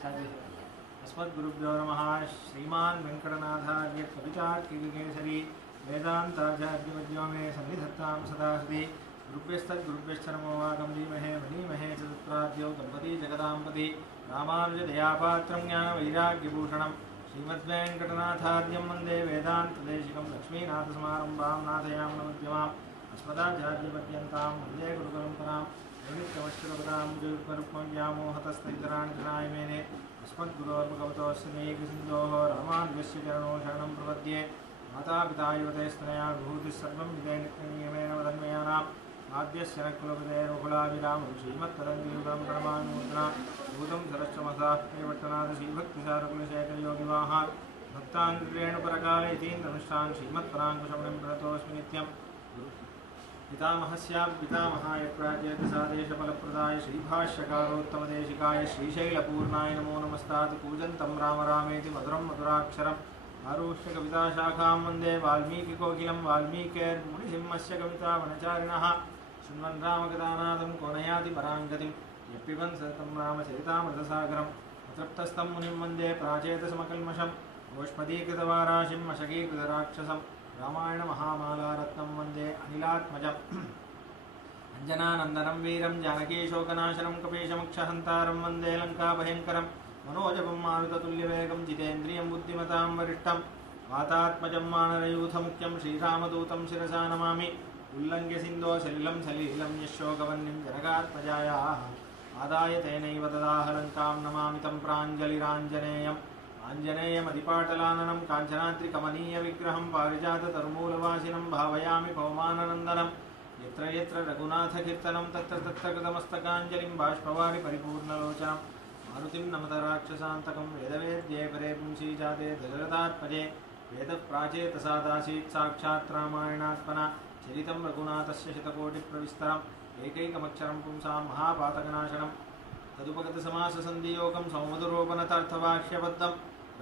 अस्मद्गुरुभ्यो नमः। श्रीमान् वेंकटनाथार्य कवितार्किकेसरी वेदान्ताचार्यवर्यो मे सन्निधत्तां सदा हृदि। गुरुभ्यस्तद्गुरुभ्यश्च नमो वाकं धीमहे महीमहे चतुत्राद्यौ दम्पती जगदाम्पति रामानुजदयापात्रं ज्ञानवैराग्यभूषणं श्रीमद्वेङ्कटनाथार्यं वन्दे वेदान्तदेशिकं लक्ष्मीनाथसमारम्भां नाथयाम्नमध्यमाम् अस्मदाचार्यपर्यन्तां वन्दे गुरुपरम्परां निमित्तमश्रुपदां जुगुरुक्मव्यामोहतस्तैतराणि जनाय मेने अस्मद्गुरोर्भगवतोऽस्मैकसिन्धोः रामानुजस्य चरणौ शरणं प्रपद्ये। मातापिता युवतेस्तनया विभूतिः सर्वं विदे नित्यनियमेन वदन्मयानाम् आद्यस्य न कुलपतेरुकुलाभिरामं श्रीमत्तरङ्गियुगं प्रणमान्मूर्धना भूतं सरश्चमसाः प्रियवट्टनाथ श्रीभक्तिसारकुलशेखरयोगिवाहान् भक्तान् यतीन्द्रमिष्टान् श्रीमत्पराङ्कुशमणिं प्रणतोऽस्मि नित्यं। पितामहस्यापितामहाय प्राज्ञेतसादेशफलप्रदाय श्रीभाष्यकारोत्तमदेशिकाय श्रीशैलपूर्णाय नमो नमस्तात्। कूजन्तं राम रामेति मधुरं मधुराक्षरम् आरुह्य कविताशाखां वन्दे वाल्मीकिकोकिलं वाल्मीकिर्मुनिसिंहस्य कवितावनचारिणः शृण्वन् रामकथानादं कोनयाति पराङ्गतिं यः पिबन् सततं रामचरितामृतसागरम् अतृप्तस्तं मुनिं वन्दे प्राचेतसमकल्मषं गोष्पदीकृतवाराशिं मशकीकृतराक्षसं रामायणमहामालारत्नं वन्दे अनिलात्मजम्। अञ्जनानन्दनं वीरं जानकीशोकनाशनं कपीशमक्षहन्तारं वन्दे लङ्काभयङ्करं मनोजपं मारुततुल्यवेगं जितेन्द्रियं बुद्धिमतां वरिष्ठं वातात्मजं वानरयूथमुख्यं श्रीरामदूतं शिरसा नमामि। उल्लङ्घ्य सिन्धो सलिलं सलीलं यशोकवह्निं जनकात्मजायाः आदाय तेनैव ददाह लङ्कां नमामि तं प्राञ्जलिराञ्जनेयम्। आञ्जनेयमधिपाटलाननं काञ्चनाद्रिकमनीयविग्रहं पारिजाततरुमूलवासिनं भावयामि पवमाननन्दनं। यत्र यत्र रघुनाथकीर्तनं तत्र तत्र कृतमस्तकाञ्जलिं बाष्पवारि परिपूर्णलोचनं मारुतिं नमत राक्षसान्तकं वेदवेद्ये परे पुंसी जाते दशरथात्मजे वेदप्राचेतसादासीत् साक्षात् रामायणात्मना चरितं रघुनाथस्य शतकोटिप्रविस्तरम् एकैकमक्षरं पुंसां महापातकनाशनं तदुपगतसमाससन्धियोगं सौमधुरोपनतार्थवाक्यबद्धं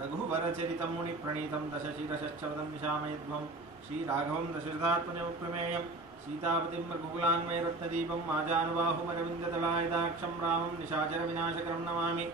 रघुवरचरितं मुनिप्रणीतं दशशिरश्चवदं विशामयध्वं श्रीराघवं दशरथात्मजमुप्रमेयं सीतापतिं रघुकुलान्वयरत्नदीपं माजानुबाहुमरविन्ददलायदाक्षं रामं निशाचरविनाशकरं नमामि।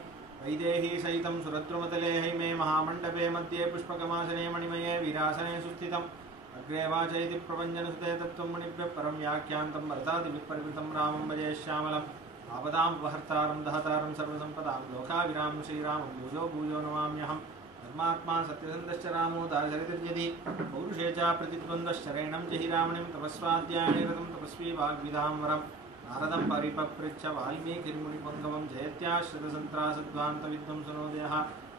वैदेही सहितं सुरद्रुमतले हैमे महामण्डपे मध्ये पुष्पकमासने मणिमये वीरासने सुस्थितम् अग्रे वाचयति प्रपञ्चनसुते तत्त्वं मुनिभ्यः परं व्याख्यान्तं भरतादिभिः परिवृतं रामं भजे श्यामलम् आपदामपहर्तारं दहतारं सर्वसम्पदां लोकाभिरामं श्रीरामं भूयो भूयो नमाम्यहम्। धर्मात्मा सत्यसन्धश्च रामो दाशरथिर्यदि पौरुषे च प्रतिद्वन्द्वश्चरेणं जहि रामणिं तपस्वाध्यायने रतं तपस्वी वाग्विदाम्बरं नारदं परिपपृच्छ वाल्मीकिर्मुनिपुङ्गवं जयत्याश्रितसन्त्रासध्वान्तविद्वंसनोदयः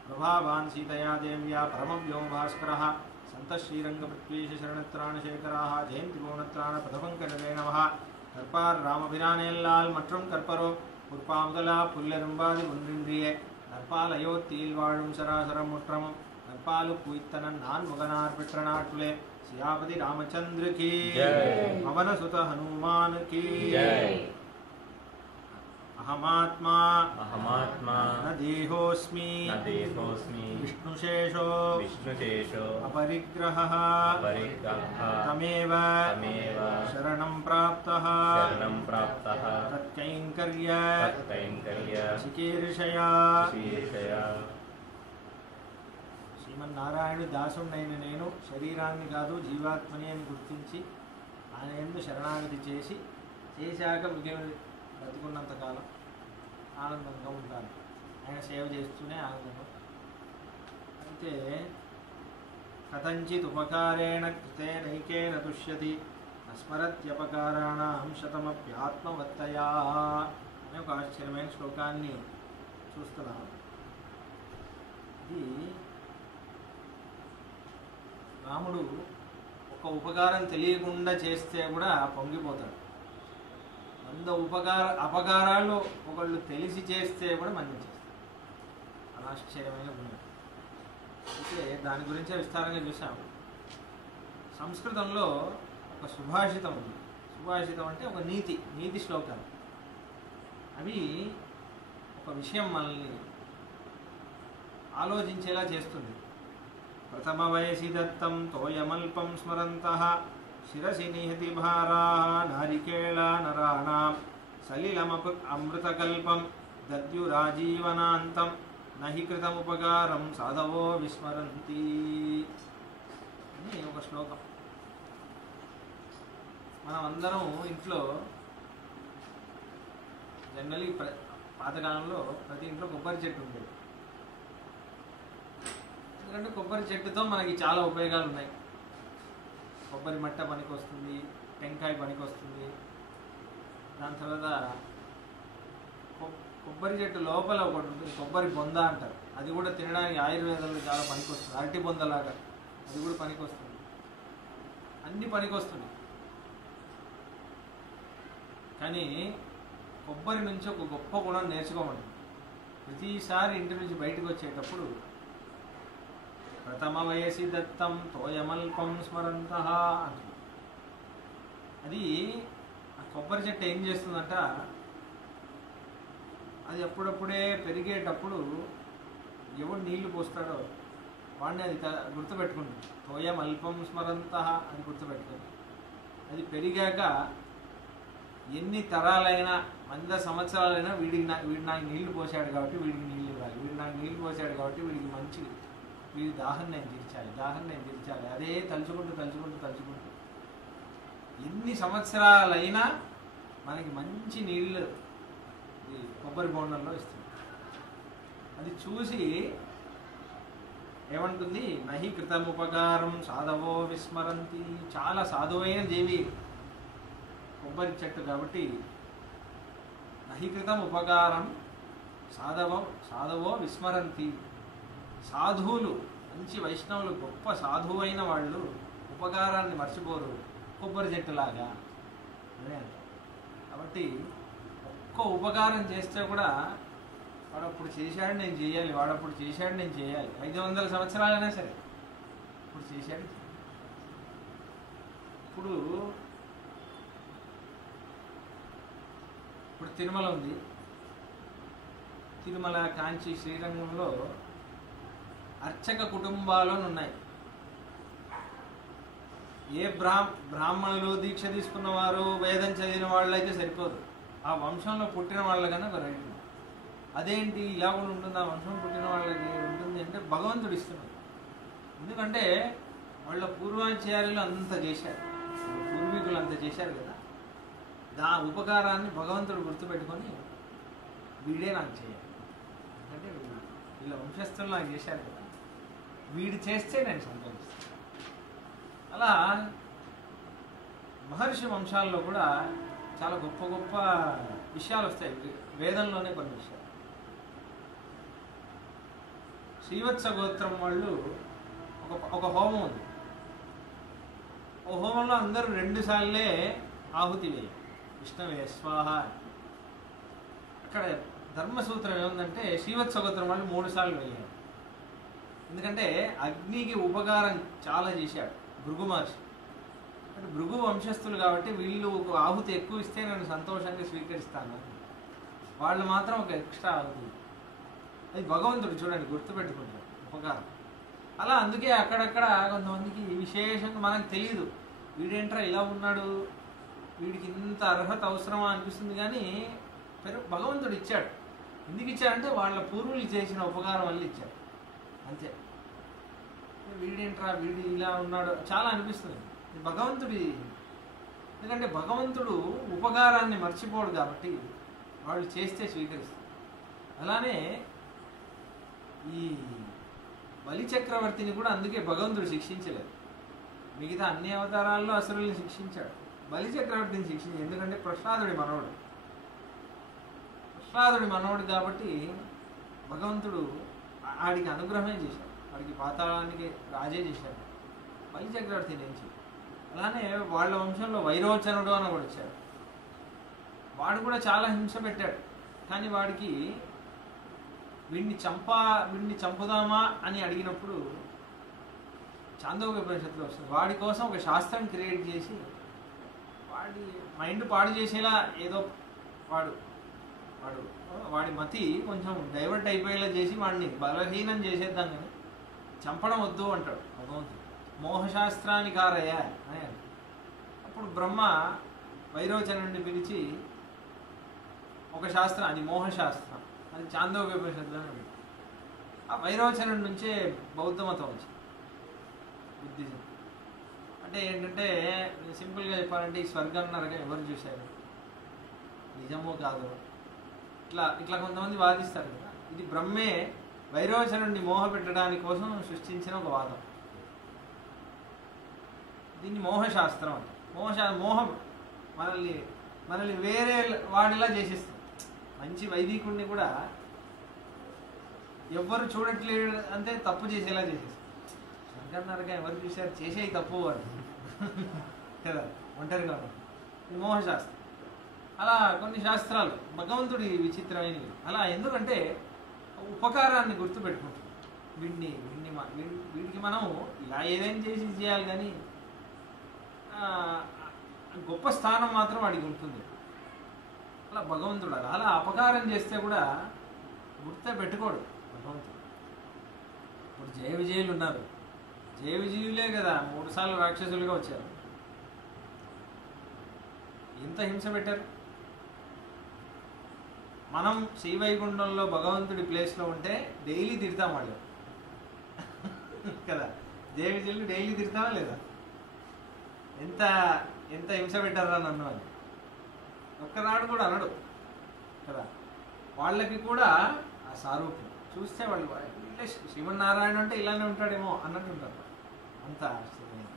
प्रभावान् सीतया देव्या परमव्योमभास्करः सन्तः श्रीरङ्गपृथ्वीशरणत्राणशेखराः जयन्ति भुवनत्राणपथपङ्कजवेणवः கற்பார் ராமபிரானேல்லால் மற்றும் கற்பரோ புற்பாமுதலா புல்லெரும்பாதி ஒன்றின்றியே நற்பால் அயோத்தியில் வாழும் சராசரம் முற்றமும் நற்பாலு குய்த்தனன் நான் முகனார் பெற்ற நாட்டுலே சியாபதி ராமச்சந்திர கி பவனசுத ஹனுமான் கி अहमात्मा न देहोस्मि विष्णुशेषो अपरिग्रहः तमेव शरणं प्राप्तः तत्कैङ्कर्य चिकीर्षया। శ్రీమన్నారాయణుడి దాసుడైన నేను శరీరాన్ని కాదు జీవాత్మని అని గుర్తించి ఆయన యందు శరణాగతి చేశాక బతికున్నంతకాలం ఆనందంగా ఉంటాను. ఆయన సేవ చేస్తూనే ఆనందంగా. అయితే కథంచిత్ ఉపకారేణ కృతేనైకేన తుష్యతి నస్మరత్యపకారాణం శతమప్యాత్మవత్తయా అనే ఒక ఆశ్చర్యమైన శ్లోకాన్ని చూస్తున్నాను. ఇది రాముడు ఒక ఉపకారం తెలియకుండా చేస్తే కూడా పొంగిపోతాడు. 100 అపకారాలు ఒకళ్ళు తెలిసి చేస్తే కూడా మంచి చేస్తారు. అలా ఆశ్చర్యమైన గుణం. అయితే దాని గురించే విస్తారంగా చూసాము. సంస్కృతంలో ఒక సుభాషితం ఉంది. సుభాషితం అంటే ఒక నీతి శ్లోకాలు. అవి ఒక విషయం మనల్ని ఆలోచించేలా చేస్తుంది. ప్రథమ వయసి దత్తం తోయమల్పం స్మరంతః శిరసి నిహతి భారాః నారికేళా నరాణాం సలిలమృతకల్పం దద్యురాజీవనాంతం నహి కృతముపకారం సాధవో విస్మరంతి అని ఒక శ్లోకం. మనం అందరం ఇంట్లో జనరలీ పాతకాలంలో ప్రతి ఇంట్లో కొబ్బరి చెట్టు ఉండేది. ఎందుకంటే కొబ్బరి చెట్టుతో మనకి చాలా ఉపయోగాలు ఉన్నాయి. కొబ్బరి మట్ట పనికి వస్తుంది, టెంకాయ పనికి వస్తుంది. దాని తర్వాత కొబ్బరి చెట్టు లోపల ఒకటి ఉంటుంది, కొబ్బరి బొంద అంటారు. అది కూడా తినడానికి ఆయుర్వేదంలో చాలా పనికి వస్తుంది. అరటి బొందలాగా అది కూడా పనికి వస్తుంది. అన్ని పనికి వస్తుంది. కానీ కొబ్బరి నుంచి ఒక గొప్ప గుణం నేర్చుకోమండి. ప్రతిసారి ఇంటి నుంచి బయటకు వచ్చేటప్పుడు ప్రథమ వయసి దత్తం తోయమల్పం స్మరంతః అంటుంది. అది ఆ కొబ్బరి చెట్టు ఏం చేస్తుందంట, అది అప్పుడప్పుడే పెరిగేటప్పుడు ఎవడు నీళ్లు పోస్తాడో వాడిని అది గుర్తుపెట్టుకుంటుంది. తోయమల్పం స్మరంతః అని గుర్తుపెట్టుకుంది. అది పెరిగాక ఎన్ని తరాలైనా 100 సంవత్సరాలైనా వీడు నాకు నీళ్లు పోసాడు కాబట్టి వీడికి నీళ్ళు ఇవ్వాలి, వీడు నాకు నీళ్లు పోసాడు కాబట్టి వీడికి మంచిది, వీడి దాహం నేను తీర్చాలి. అదే తలుచుకుంటూ ఎన్ని సంవత్సరాలైనా మనకి మంచి నీళ్ళు ఈ కొబ్బరి బొండంలో ఇస్తుంది. అది చూసి ఏమంటుంది, నహి కృతముపకారం సాధవో విస్మరంతి. చాలా సాధువైన జీవి కొబ్బరి చెట్టు కాబట్టి నహి కృతం ఉపకారం సాధవో విస్మరంతి. సాధువులు, మంచి వైష్ణవులు, గొప్ప సాధువైన వాళ్ళు ఉపకారాన్ని మర్చిపోరు కొబ్బరి చెట్టులాగా అని అంటారు. కాబట్టి ఒక్క ఉపకారం చేస్తే కూడా వాడప్పుడు చేశాడు నేను చేయాలి, 500 సంవత్సరాలైనా సరే ఇప్పుడు చేశాడు. ఇప్పుడు తిరుమల ఉంది. తిరుమల, కాంచి, శ్రీరంగంలో అర్చక కుటుంబాలు ఉన్నాయి. ఏ బ్రాహ్మణులు దీక్ష తీసుకున్నవారు, వేదం చదివిన వాళ్ళు అయితే సరిపోదు. ఆ వంశంలో పుట్టిన వాళ్ళకన్నా ఒక రైట్. అదేంటి ఇలా కూడా ఉంటుంది, ఆ వంశం పుట్టిన వాళ్ళకి ఉంటుంది అంటే భగవంతుడు ఇస్తున్నాడు. ఎందుకంటే వాళ్ళ పూర్వాచార్యులు అంత చేశారు, పూర్వీకులు అంత చేశారు కదా. ఉపకారాన్ని భగవంతుడు గుర్తుపెట్టుకొని వీడే నాకు చేయాలి అంటే వీళ్ళ వంశస్థులు నాకు చేశారు కదా, వీడు చేస్తే నేను సంతోషిస్తాను. అలా మహర్షి వంశాల్లో కూడా చాలా గొప్ప గొప్ప విషయాలు వస్తాయి. వేదంలోనే కొన్ని విషయాలు. శ్రీవత్స గోత్రం వాళ్ళు ఒక హోమం ఉంది. ఓ హోమంలో అందరూ 2 సార్లే ఆహుతి వేయాలి. విష్ణవే స్వాహ. అక్కడ ధర్మసూత్రం ఏముందంటే శ్రీవత్స గోత్రం వాళ్ళు 3 సార్లు వేయాలి. ఎందుకంటే అగ్నికి ఉపకారం చాలా చేశాడు భృగు మహర్షి. అంటే భృగు వంశస్థులు కాబట్టి వీళ్ళు ఆహుతి ఎక్కువ ఇస్తే నేను సంతోషంగా స్వీకరిస్తాను, వాళ్ళు మాత్రం ఒక ఎక్స్ట్రా ఆహుతి. అది భగవంతుడు చూడండి గుర్తుపెట్టుకుంటాడు ఉపకారం. అలా అందుకే అక్కడక్కడ కొంతమందికి విశేషంగా మనకు తెలియదు, వీడేంట్రా ఇలా ఉన్నాడు, వీడికి ఇంత అర్హత అవసరమా అనిపిస్తుంది. కానీ భగవంతుడు ఇచ్చాడు. ఎందుకు ఇచ్చాడంటే వాళ్ళ పూర్వులు చేసిన ఉపకారం వల్ల ఇచ్చాడు అంతే. వీడేంట్రా వీడు ఇలా ఉన్నాడు చాలా అనిపిస్తుంది. భగవంతుడి, ఎందుకంటే భగవంతుడు ఉపకారాన్ని మర్చిపోడు కాబట్టి వాళ్ళు చేస్తే స్వీకరిస్తారు. అలానే ఈ బలి చక్రవర్తిని కూడా అందుకే భగవంతుడు శిక్షించలేదు. మిగతా అన్ని అవతారాల్లో అసురుల్ని శిక్షించాడు, బలి చక్రవర్తిని శిక్షించాడు. ఎందుకంటే ప్రహ్లాదుడి మనవడు కాబట్టి భగవంతుడు ఆడికి అనుగ్రహమే చేశాడు, వాడికి పాతాళానికి రాజే చేశాడు. బలి చక్రవర్తిని ఏం చేయాలి. అలానే వాళ్ళ వంశంలో వైరోచనుడు అని కూడా వచ్చాడు. వాడు కూడా చాలా హింస పెట్టాడు. కానీ వాడికి వీడిని చంపుదామా అని అడిగినప్పుడు చాందోగ్య ఉపనిషత్తులో వస్తుంది, వాడి కోసం ఒక శాస్త్రం క్రియేట్ చేసి వాడి మైండ్ పాడు చేసేలా ఏదో వాడి మతి కొంచెం డైవర్ట్ అయిపోయేలా చేసి వాడిని బలహీనం చేసేద్దాం కానీ చంపడం వద్దు అంటాడు భగవంతుడు. మోహశాస్త్రాన్ని కారయ్య అని. అప్పుడు బ్రహ్మ వైరోచనుడిని పిలిచి ఒక శాస్త్రం, అది మోహశాస్త్రం, అది చాందోగ్య ఉపనిషత్తులో ఉంది. ఆ వైరోచనం నుంచే బౌద్ధ మతం వచ్చింది, బుద్ధిజం. అంటే ఏంటంటే సింపుల్గా చెప్పాలంటే ఈ స్వర్గం నరకం ఎవరు చూశారు, నిజమో కాదు, ఇట్లా ఇట్లా కొంతమంది వాదిస్తారు కదా. ఇది బ్రహ్మే వైరోచనుడిని మోహ పెట్టడానికి కోసం సృష్టించిన ఒక వాదం. దీన్ని మోహశాస్త్రం అంటే. మోహం మనల్ని వేరే వాడిలా చేసేస్తుంది. మంచి వైదికుడిని కూడా ఎవ్వరు చూడట్లేదు అంటే తప్పు చేసేలా చేసేస్తుంది. స్వర్గం నరకం ఎవరు చూశారు, చేసేవి తప్పు వాడు కదా, ఒంటరిగా ఇది మోహశాస్త్రం. అలా కొన్ని శాస్త్రాలు భగవంతుడి విచిత్రమైనవి. అలా ఎందుకంటే ఉపకారాన్ని గుర్తుపెట్టుకుంటాం. వీడికి మనం ఇలా ఏదైనా చేసి చేయాలి, కానీ గొప్ప స్థానం మాత్రం వాడికి ఉంటుంది. అలా భగవంతుడు అలా అపకారం చేస్తే కూడా గుర్తే పెట్టుకోడు భగవంతుడు. ఇప్పుడు జయ విజయులు ఉన్నారు, జయ విజయులే కదా 3 సార్లు రాక్షసులుగా వచ్చారు. ఎంత హింస పెట్టారు. మనం శ్రీవైకుంఠంలో భగవంతుడి ప్లేస్లో ఉంటే డైలీ తిడతాం వాళ్ళు కదా. జయ విజయులు డైలీ తిడతామా లేదా, ఎంత ఎంత హింస పెట్టారా నన్ను అని ఒక్కనాడు కూడా అనడు కదా. వాళ్ళకి కూడా ఆ సారూప్యం చూస్తే వాళ్ళు శ్రీమన్నారాయణ అంటే ఇలానే ఉంటాడేమో అన్నట్టు ఉంటారు. అంత ఆశ్చర్యమైన.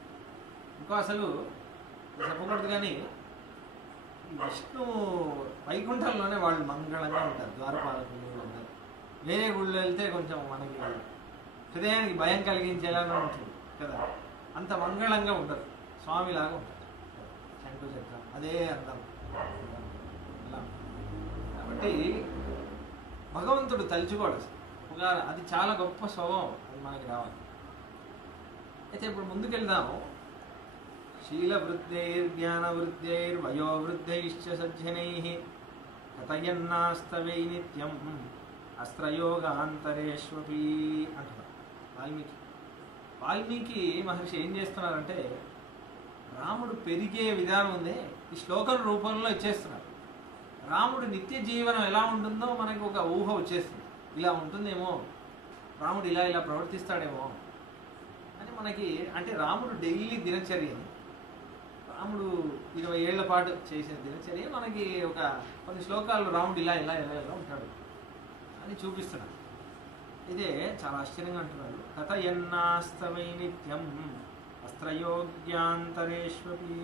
ఇంకో అసలు చెప్పకూడదు కానీ విష్ణు వైకుంఠంలోనే వాళ్ళు మంగళంగా ఉంటారు, ద్వారపాలకులు ఉంటారు. వేరే గుళ్ళు వెళ్తే కొంచెం మనకి హృదయానికి భయం కలిగించేలాగా ఉంటుంది కదా, అంత మంగళంగా ఉంటారు, స్వామిలాగా ఉంటారు. శంకు చక్రం అదే అందం. కాబట్టి భగవంతుడు తలుచుకోడు అది చాలా గొప్ప స్వభావం, అది మనకి రావాలి. అయితే ఇప్పుడు ముందుకెళ్దాము. శీలవృద్ధైర్జ్ఞానవృద్ధైర్వయోవృద్ధైశ్చ సజ్జనైః కథయన్నాస్తవై నిత్యం అస్త్రయోగాంతరేష్వపి అంటున్నారు వాల్మీకి మహర్షి ఏం చేస్తున్నారంటే రాముడు పెరిగే విధానం ఉందే ఈ శ్లోకం రూపంలో ఇచ్చేస్తున్నారు. రాముడు నిత్య జీవనం ఎలా ఉంటుందో మనకి ఒక ఊహ వచ్చేస్తుంది. ఇలా ఉంటుందేమో, రాముడు ఇలా ఇలా ప్రవర్తిస్తాడేమో అని మనకి. అంటే రాముడు డైలీ దినచర్యని, రాముడు 20 ఏళ్ల పాటు చేసిన దినచర్య మనకి ఒక కొన్ని శ్లోకాలు రాముడు ఇలా ఇలా ఇలా ఇలా ఉంటాడు అని చూపిస్తున్నాడు. ఇదే చాలా ఆశ్చర్యంగా అంటున్నాడు. కథయన్నాస్తవై నిత్యం అస్త్రయోగ్యాంతరేష్వపి.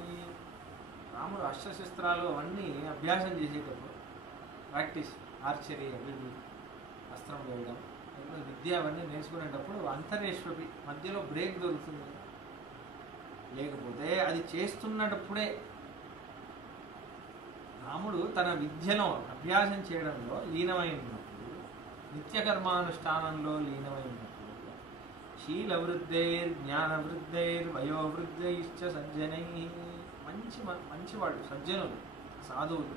రాముడు అస్త్రశస్త్రాలు అవన్నీ అభ్యాసం చేసేటప్పుడు ప్రాక్టీస్, ఆర్చరీ అవి అస్త్రం వేయడం విద్య అవన్నీ నేర్చుకునేటప్పుడు అంతరేష్వపి మధ్యలో బ్రేక్ దొరుకుతుంది. లేకపోతే అది చేస్తున్నప్పుడే రాముడు తన విద్యలో అభ్యాసం చేయడంలో లీనమై ఉన్నప్పుడు, నిత్యకర్మానుష్ఠానంలో లీనమై ఉన్నప్పుడు శీలవృద్ధైర్ జ్ఞానవృద్ధైర్ వయోవృద్ధైశ్చ సజ్జనై. మంచివాళ్ళు, సజ్జనులు, సాధువులు,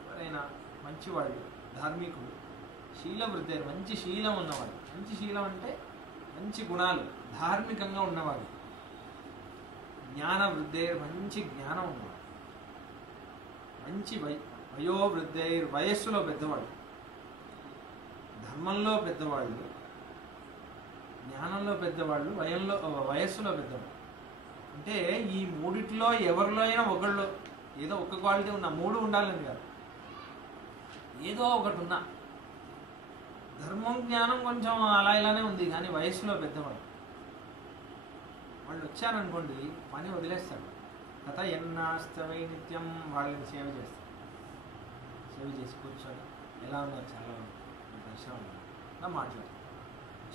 ఎవరైనా మంచివాళ్ళు, ధార్మికులు. శీలవృద్ధైర్ మంచి శీలం ఉన్నవాళ్ళు. మంచి శీలం అంటే మంచి గుణాలు, ధార్మికంగా ఉన్నవాళ్ళు. జ్ఞానవృద్ధైర్ మంచి జ్ఞానం ఉన్నవాళ్ళు. మంచి వయోవృద్ధైర్ వయస్సులో పెద్దవాళ్ళు, ధర్మంలో పెద్దవాళ్ళు, జ్ఞానంలో పెద్దవాళ్ళు, వయస్సులో పెద్దవాళ్ళు. అంటే ఈ మూడిట్లో ఎవరిలో అయినా ఒకళ్ళు ఏదో ఒక క్వాలిటీ ఉన్నా, 3 ఉండాలని కాదు, ఏదో ఒకటి ఉన్నా. ధర్మం జ్ఞానం కొంచెం అలా ఇలానే ఉంది, కానీ వయస్సులో పెద్దవాళ్ళు వాళ్ళు వచ్చారనుకోండి పని వదిలేస్తాడు. కథ ఎన్నాస్తవై నిత్యం వాళ్ళని సేవ చేస్తారు. సేవ చేసి కూర్చొని ఎలా ఉన్నారు, చాలా దర్శనం ఇలా మాట్లాడు.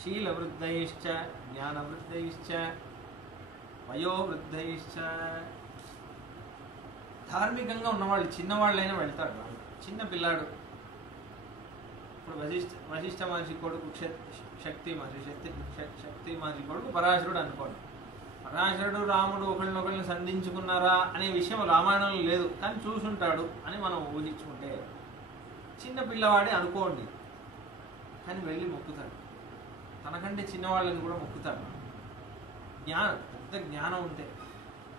శీలవృద్ధైశ్చ జ్ఞానవృద్ధైశ్చ వయోవృద్ధైశ్చ. ధార్మికంగా ఉన్నవాళ్ళు, చిన్నవాళ్ళైనా వెళ్తాడు. చిన్న పిల్లాడు, ఇప్పుడు వశిష్ఠ మహర్షి కొడుకు శక్తి మహర్షి కొడుకు పరాశరుడు అనుకోండి. పరాశరుడు రాముడు ఒకళ్ళనొకళ్ళని సంధించుకున్నారా అనే విషయం రామాయణంలో లేదు, కానీ చూసుంటాడు అని మనం ఊహించుకుంటే చిన్న పిల్లవాడే అనుకోండి, కానీ వెళ్ళి మొక్కుతాడు. తనకంటే చిన్నవాళ్ళని కూడా మొక్కుతాడు. పెద్ద జ్ఞానం ఉంటే,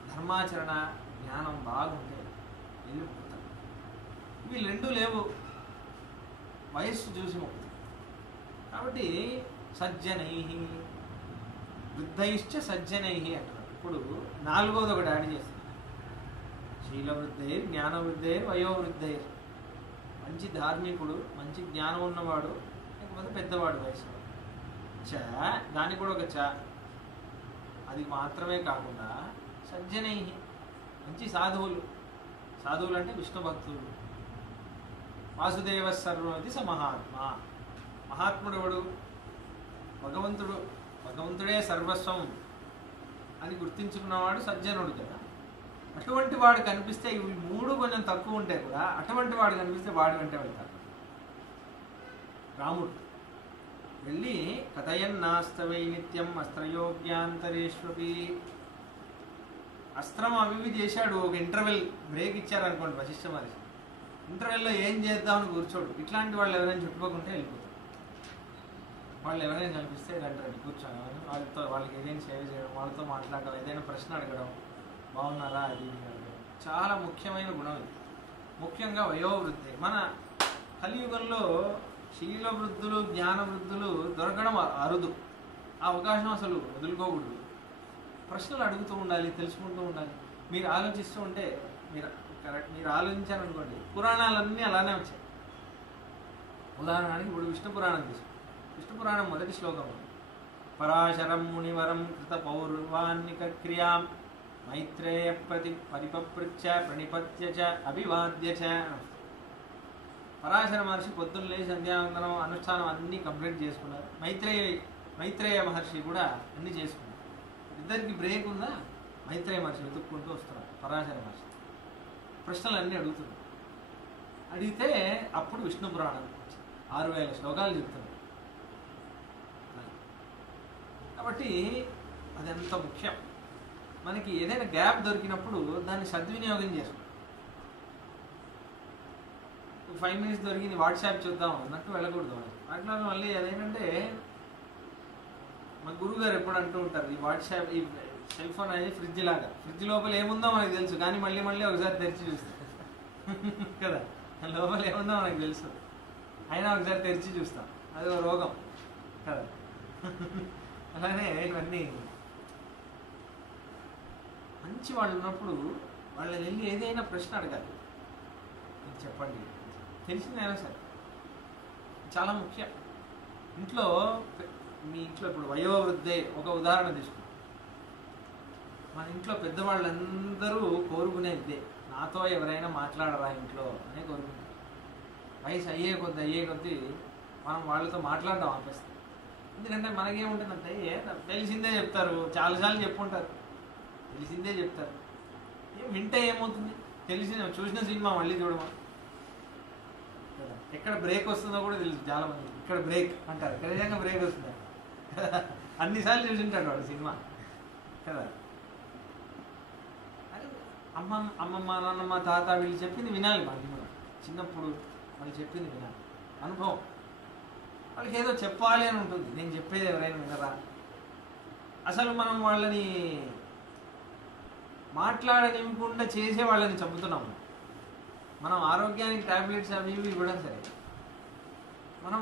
ధర్మాచరణ జ్ఞానం బాగుంటే వెళ్ళి మొక్కుతాడు. వీళ్ళు 2 లేవు, వయస్సు చూసి మొక్కుతాడు. కాబట్టి సజ్జనై, వృద్ధైశ్చ సజ్జనై అంటున్నారు. ఇప్పుడు నాలుగోది ఒకటి యాడ్ చేస్తున్నారు. శీలవృద్ధైర్, జ్ఞానవృద్ధైర్, వయోవృద్ధైర్. మంచి ధార్మికుడు, మంచి జ్ఞానం ఉన్నవాడు, లేకపోతే పెద్దవాడు వయసు చ, దానికి కూడా ఒక చ. అది మాత్రమే కాకుండా సజ్జనై, మంచి సాధువులు. సాధువులు అంటే విష్ణు భక్తులు. వాసుదేవ సర్వది స మహాత్మ. మహాత్ముడు ఎవడు? భగవంతుడు. భగవంతుడే సర్వస్వం అని గుర్తించుకున్నవాడు సజ్జనుడు కదా. అటువంటి వాడు కనిపిస్తే, ఇవి మూడు కొంచెం తక్కువ ఉంటే కూడా అటువంటి వాడు కనిపిస్తే వాడి వెంట వెళ్తాడు రాముడు. వెళ్ళి కథయన్నాస్తవై నిత్యం అస్త్రయోగ్యాంతరేష్వపి. అస్త్రం అవి చేశాడు. ఒక ఇంటర్వెల్ బ్రేక్ ఇచ్చారనుకోండి వశిష్ఠ మహర్షి, ఇంటర్వెల్లో ఏం చేద్దామని కూర్చోడు. ఇట్లాంటి వాళ్ళు ఎవరైనా చుట్టుకోకుంటే వెళ్ళిపోతారు. వాళ్ళు ఎవరైనా కనిపిస్తే రండి కూర్చోని వాళ్ళకి ఏదైనా సేవ చేయడం, వాళ్ళతో మాట్లాడడం, ఏదైనా ప్రశ్న అడగడం, బాగున్నారా అది అడగడం చాలా ముఖ్యమైన గుణం ఇది. ముఖ్యంగా వయోవృద్ధి. మన కలియుగంలో శీల వృద్ధులు, జ్ఞాన వృద్ధులు దొరకడం అరుదు. ఆ అవకాశం అసలు వదులుకోకూడదు. ప్రశ్నలు అడుగుతూ ఉండాలి, తెలుసుకుంటూ ఉండాలి. మీరు ఆలోచిస్తూ ఉంటే, మీరు ఆలోచించారనుకోండి, పురాణాలన్నీ అలానే వచ్చాయి. ఉదాహరణకి ఇప్పుడు విష్ణు పురాణం తీసుకుంటాం. విష్ణు పురాణం మొదటి శ్లోకం, పరాశరం మునివరం కృత పౌర్వాన్నిక క్రియాం మైత్రేయ పరిపపృచ్ఛ ప్రణిపత్య చ అభివాద్య చ. పరాశర మహర్షి పొద్దున్న లేచి సంధ్యావందనం అనుష్ఠానం అన్నీ కంప్లీట్ చేసుకున్నారు. మైత్రేయ మహర్షి కూడా అన్నీ చేసుకున్నారు. ఇద్దరికి బ్రేక్ ఉందా? మైత్రేయ మహర్షి వెతుక్కుంటూ వస్తున్నారు. పరాశర మహర్షి ప్రశ్నలు అన్నీ అడుగుతున్నారు. అడిగితే అప్పుడు విష్ణు పురాణం 6000 శ్లోకాలు చెప్తున్నారు. కాబట్టి అది ఎంత ముఖ్యం. మనకి ఏదైనా గ్యాప్ దొరికినప్పుడు దాన్ని సద్వినియోగం చేసుకో. 5 minutes దొరికింది, వాట్సాప్ చూద్దాం అన్నట్టు వెళ్ళకూడదు. అట్లా మళ్ళీ అదేంటంటే మా గురువు గారు ఎప్పుడు అంటూ ఉంటారు, ఈ వాట్సాప్, ఈ సెల్ ఫోన్ అనేది ఫ్రిడ్జ్ లాగా. ఫ్రిడ్జ్ లోపల ఏముందో మనకు తెలుసు, కానీ మళ్ళీ ఒకసారి తెరిచి చూస్తాం కదా. లోపల ఏముందో మనకు తెలుసు, అయినా ఒకసారి తెరిచి చూస్తాం. అది ఒక రోగం కదా. అలానే ఇవన్నీ మంచి వాళ్ళు ఉన్నప్పుడు వాళ్ళని వెళ్ళి ఏదైనా ప్రశ్న అడగాలి. ఇది చెప్పండి, తెలిసిందైనా సరే చాలా ముఖ్యం. ఇంట్లో మీ ఇంట్లో ఇప్పుడు వయోవృద్ధే ఒక ఉదాహరణ తీసుకుంటాం. మన ఇంట్లో పెద్దవాళ్ళందరూ కోరుకునే ఇదే, నాతో ఎవరైనా మాట్లాడరా ఇంట్లో అనే కోరుకుంటారు. వయసు అయ్యే కొద్దీ మనం వాళ్ళతో మాట్లాడడం ఆపేస్తాం. ఎందుకంటే మనకేముంటుందంటే తెలిసిందే చెప్తారు, చాలాసార్లు చెప్పుంటారు, తెలిసిందే చెప్తారు. వింటే ఏమవుతుంది? చూసిన సినిమా మళ్ళీ చూడమా, ఎక్కడ బ్రేక్ వస్తుందో కూడా తెలుసు చాలా మంది. ఇక్కడ బ్రేక్ అంటారు, ఇక్కడ నిజంగా బ్రేక్ వస్తుంది అన్నిసార్లు చూసింటాడు వాడు సినిమా కదా. అమ్మమ్మ, నాన్నమ్మ, తాత వీళ్ళు చెప్పింది వినాలి. మళ్ళీ మనం చిన్నప్పుడు వాళ్ళు చెప్పింది వినాలి. అనుభవం వాళ్ళకి ఏదో చెప్పాలి అని ఉంటుంది. నేను చెప్పేది ఎవరైనా వినరా? అసలు మనం వాళ్ళని మాట్లాడనివ్వకుండా చేసే వాళ్ళని చంపుతున్నాము. మనం ఆరోగ్యానికి టాబ్లెట్స్ అవి ఇవి ఇవ్వడం సరే, మనం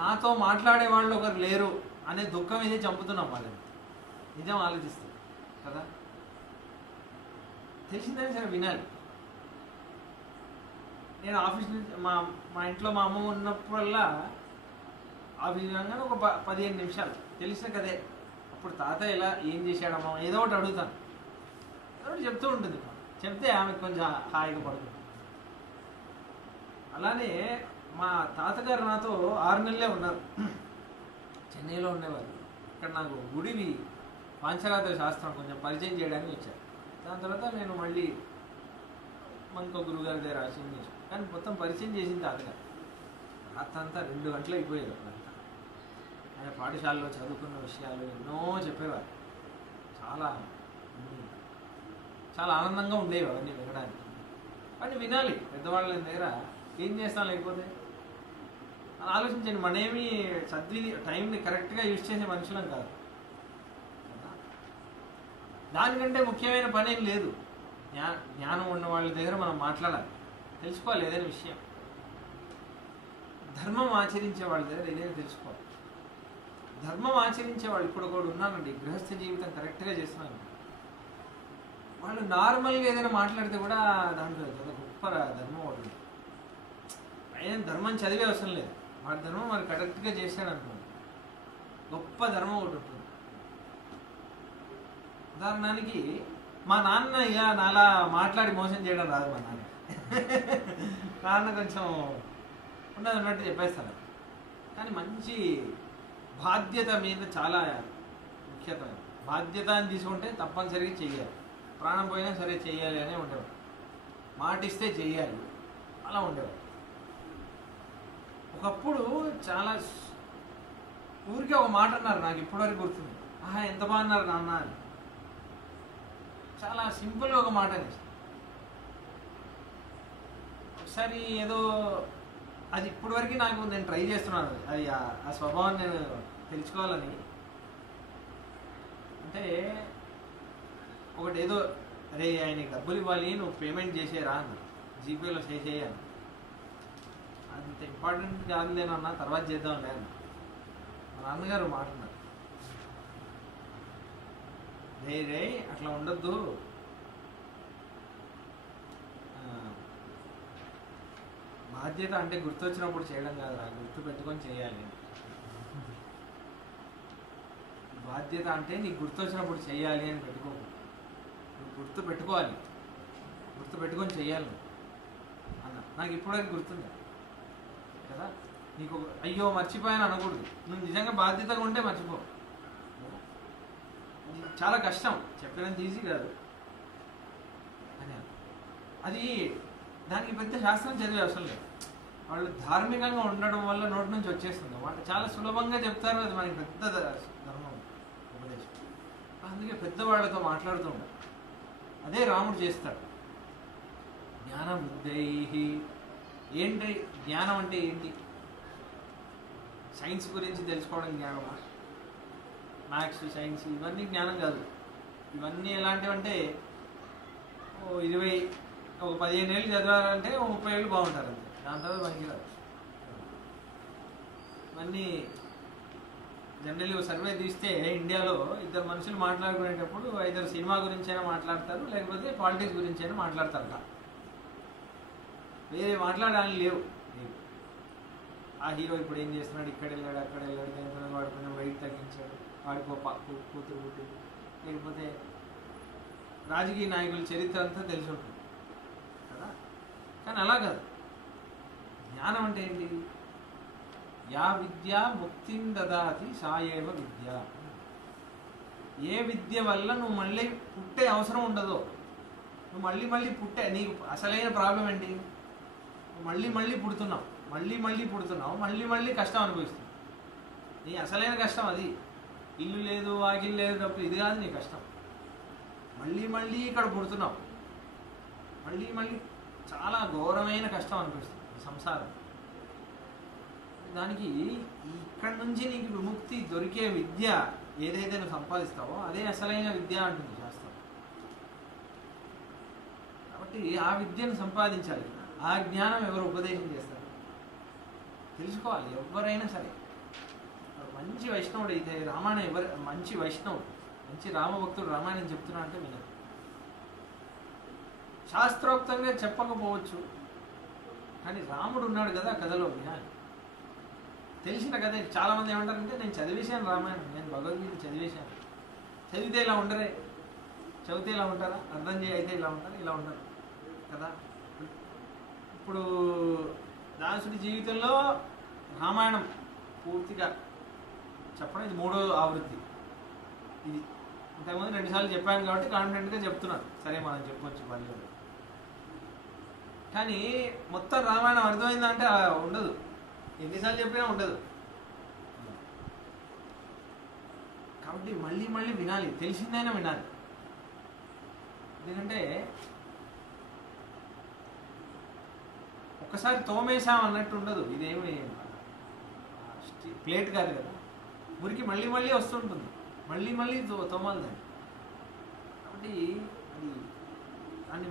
నాతో మాట్లాడే వాళ్ళు ఒకరు లేరు అనే దుఃఖం ఇదే చంపుతున్నాం వాళ్ళని. నిజం ఆలోచిస్తాం కదా. తెలిసిందని సరే వినాలి. నేను ఆఫీస్ నుంచి మా ఇంట్లో మా అమ్మ ఉన్నప్పుడల్లా ఆఫీస్ రాగానే ఒక 15 నిమిషాలు తెలిసిన కదే. అప్పుడు తాత ఇలా ఏం చేశాడమ్మా ఏదో ఒకటి అడుగుతాను, ఏదో ఒకటి చెప్తూ ఉంటుంది. చెప్తే ఆమెకు కొంచెం హాయిగా పడుతుంది. అలానే మా తాతగారు నాతో 6 నెలలే ఉన్నారు. చెన్నైలో ఉండేవారు. ఇక్కడ నాకు గుడివి పాంచరాత్ర శాస్త్రం కొంచెం పరిచయం చేయడానికి వచ్చారు. దాని తర్వాత నేను మళ్ళీ మనకు గురువుగారి దగ్గర ఆశయం చేశాను. కానీ మొత్తం పరిచయం చేసింది తాతగారు. రాత్రంతా 2 గంటలు అయిపోయేది. అప్పుడంతా ఆయన పాఠశాలలో చదువుకున్న విషయాలు ఎన్నో చెప్పేవారు. చాలా ఆనందంగా ఉండేవి అవన్నీ వినడానికి. కానీ వినాలి. పెద్దవాళ్ళ దగ్గర ఏం చేస్తాం లేకపోతే అని ఆలోచించండి. మనమేమి టైంని కరెక్ట్గా యూజ్ చేసే మనుషులం కాదు. దానికంటే ముఖ్యమైన పని ఏం లేదు. జ్ఞానం ఉన్న వాళ్ళ దగ్గర మనం మాట్లాడాలి, తెలుసుకోవాలి ఏదైనా విషయం. ధర్మం ఆచరించే వాళ్ళ దగ్గర ఏదైనా తెలుసుకోవాలి. ధర్మం ఆచరించే వాళ్ళు ఇప్పుడు కూడా ఉన్నారండి, గృహస్థ జీవితం కరెక్ట్గా చేస్తున్నారు. వాళ్ళు నార్మల్గా ఏదైనా మాట్లాడితే కూడా దాంట్లో చాలా గొప్ప ధర్మం ఒకటి. ఆయన ధర్మం చదివే అవసరం లేదు, వాడి ధర్మం వాడు కరెక్ట్గా చేశాడు అనుకోండి, గొప్ప ధర్మం ఒకటి ఉంటుంది. ఉదాహరణకి మా నాన్న ఇలా నాలా మాట్లాడి మోసం చేయడం రాదు. మా నాన్న కొంచెం ఉన్నది ఉన్నట్టు చెప్పేస్తాను, కానీ మంచి బాధ్యత మీద చాలా ముఖ్యత. బాధ్యత అని తీసుకుంటే తప్పనిసరిగా చెయ్యాలి, ప్రాణం పోయినా సరే చెయ్యాలి అనే ఉండేవాడు, మాటిస్తే చెయ్యాలి అలా ఉండేవాడు. ఒకప్పుడు చాలా ఊరికే ఒక మాట అన్నారు, నాకు ఇప్పటివరకు గుర్తుంది. ఎంత బాగా అన్నారు నాన్న అని, చాలా సింపుల్గా ఒక మాట అనేసి. ఒకసారి ఏదో అది ఇప్పటివరకు నాకు నేను ట్రై చేస్తున్నాను, అది ఆ స్వభావం నేను తెలుసుకోవాలని. అంటే ఒకటి ఏదో, అరే ఆయనకి డబ్బులు ఇవ్వాలి, నువ్వు పేమెంట్ చేసేరా అన్న, జీపేలో చేసేయాలి. అంత ఇంపార్టెంట్ కాదులేనన్నా, తర్వాత చేద్దాంలే అన్న. మా నాన్నగారు మాట్లాడారు, రే అట్లా ఉండొద్దు, బాధ్యత అంటే గుర్తొచ్చినప్పుడు చేయడం కాదురా, గుర్తు పెట్టుకొని చేయాలి. బాధ్యత అంటే నీకు గుర్తొచ్చినప్పుడు చేయాలి అని పెట్టుకోకు, నువ్వు గుర్తు పెట్టుకోవాలి, గుర్తు పెట్టుకొని చెయ్యాలి అన్న. నాకు ఇప్పటివరకు గుర్తుంది కదా. నీకు అయ్యో మర్చిపోయాను అనకూడదు, నువ్వు నిజంగా బాధ్యతగా ఉంటే మర్చిపో. చాలా కష్టం, చెప్పడం ఈజీ కాదు అని. అది దానికి పెద్ద శాస్త్రం చదివే అవసరం లేదు, వాళ్ళు ధార్మికంగా ఉండడం వల్ల నోటి నుంచి వచ్చేస్తుంది మాట. చాలా సులభంగా చెప్తారు, అది మనకి పెద్ద ధర్మం ఉపదేశం. అందుకే పెద్దవాళ్ళతో మాట్లాడుతూ ఉంటారు. అదే రాముడు చేస్తాడు. జ్ఞానం బుద్ధై. ఏంటి జ్ఞానం అంటే ఏంటి? సైన్స్ గురించి తెలుసుకోవడం జ్ఞానమా? మ్యాథ్స్, సైన్స్ ఇవన్నీ జ్ఞానం కాదు. ఇవన్నీ ఎలాంటివంటే 15 ఏళ్ళు చదవాలంటే 30 ఏళ్ళు బాగుంటారు అంతే, దాని తర్వాత మనకి కాదు. ఇవన్నీ జనరల్లీ సర్వే తీస్తే ఇండియాలో ఇద్దరు మనుషులు మాట్లాడుకునేటప్పుడు ఇద్దరు సినిమా గురించైనా మాట్లాడతారు, లేకపోతే పాలిటిక్స్ గురించైనా మాట్లాడతారు. వేరే మాట్లాడాలని లేవు. ఆ హీరో ఇప్పుడు ఏం చేస్తున్నాడు, ఇక్కడ వెళ్ళాడు, అక్కడ వెళ్ళాడు, ఎంతమంది వాడు కొంచెం వెయిట్ తగ్గించాడు, వాడికో కూతురు పుట్టింది, లేకపోతే రాజకీయ నాయకుల చరిత్ర అంతా తెలిసి ఉంటుంది కదా. కానీ అలా కాదు. జ్ఞానం అంటే ఏంటి? యా విద్య ముక్తిం దదాతి సాయేవ విద్య. ఏ విద్య వల్ల నువ్వు మళ్ళీ పుట్టే అవసరం ఉండదో, నువ్వు మళ్ళీ మళ్ళీ నీకు అసలైన ప్రాబ్లం ఏంటి? నువ్వు మళ్ళీ పుడుతున్నావు, మళ్ళీ మళ్ళీ కష్టం అనిపిస్తుంది. నీ అసలైన కష్టం అది. ఇల్లు లేదు, వాకిల్ లేదు, డబ్బు, ఇది కాదు నీ కష్టం. మళ్ళీ ఇక్కడ పుడుతున్నావు, మళ్ళీ చాలా ఘోరమైన కష్టం అనిపిస్తుంది సంసారం. దానికి ఇక్కడి నుంచి నీకు విముక్తి దొరికే విద్య ఏదైతే నువ్వు సంపాదిస్తావో అదే అసలైన విద్య అంటుంది శాస్త్రం. కాబట్టి ఆ విద్యను సంపాదించాలి. ఆ జ్ఞానం ఎవరు ఉపదేశం చేస్తారు? తెలుసుకోవాలి ఎవరైనా సరే. మంచి వైష్ణవుడు అయితే రామాయణం మంచి వైష్ణవుడు, మంచి రామభక్తుడు రామాయణం చెప్తున్నా అంటే వినరు. శాస్త్రోక్తంగా చెప్పకపోవచ్చు, కానీ రాముడు ఉన్నాడు కదా కథలో, వినాలి. తెలిసిన కథ. చాలామంది ఏమంటారంటే నేను చదివేశాను రామాయణం, నేను భగవద్గీత చదివేశాను. చదివితే ఇలా ఉండరే, చదివితే ఇలా ఉంటారా? అర్థం అయితే ఇలా ఉంటారు, ఇలా ఉంటారు కదా. ఇప్పుడు దాసుడి జీవితంలో రామాయణం పూర్తిగా చెప్పడం ఇది 3వ ఆవృత్తి. ఇది ఇంతకుముందు 2 సార్లు చెప్పాను కాబట్టి కాన్ఫిడెంట్గా చెప్తున్నాను. సరే మనం చెప్పొచ్చు పర్లేదు. కానీ మొత్తం రామాయణం అర్థమైందంటే ఉండదు, ఎన్నిసార్లు చెప్పినా ఉండదు. కాబట్టి మళ్ళీ వినాలి, తెలిసిందైనా వినాలి. ఎందుకంటే ఒక్కసారి తోమేశాం అన్నట్టు ఉండదు. ఇదేమి ప్లేట్ కాదు కదా, మురికి మళ్ళీ వస్తుంటుంది, మళ్ళీ తోమాలి దాన్ని. కాబట్టి అది దాన్ని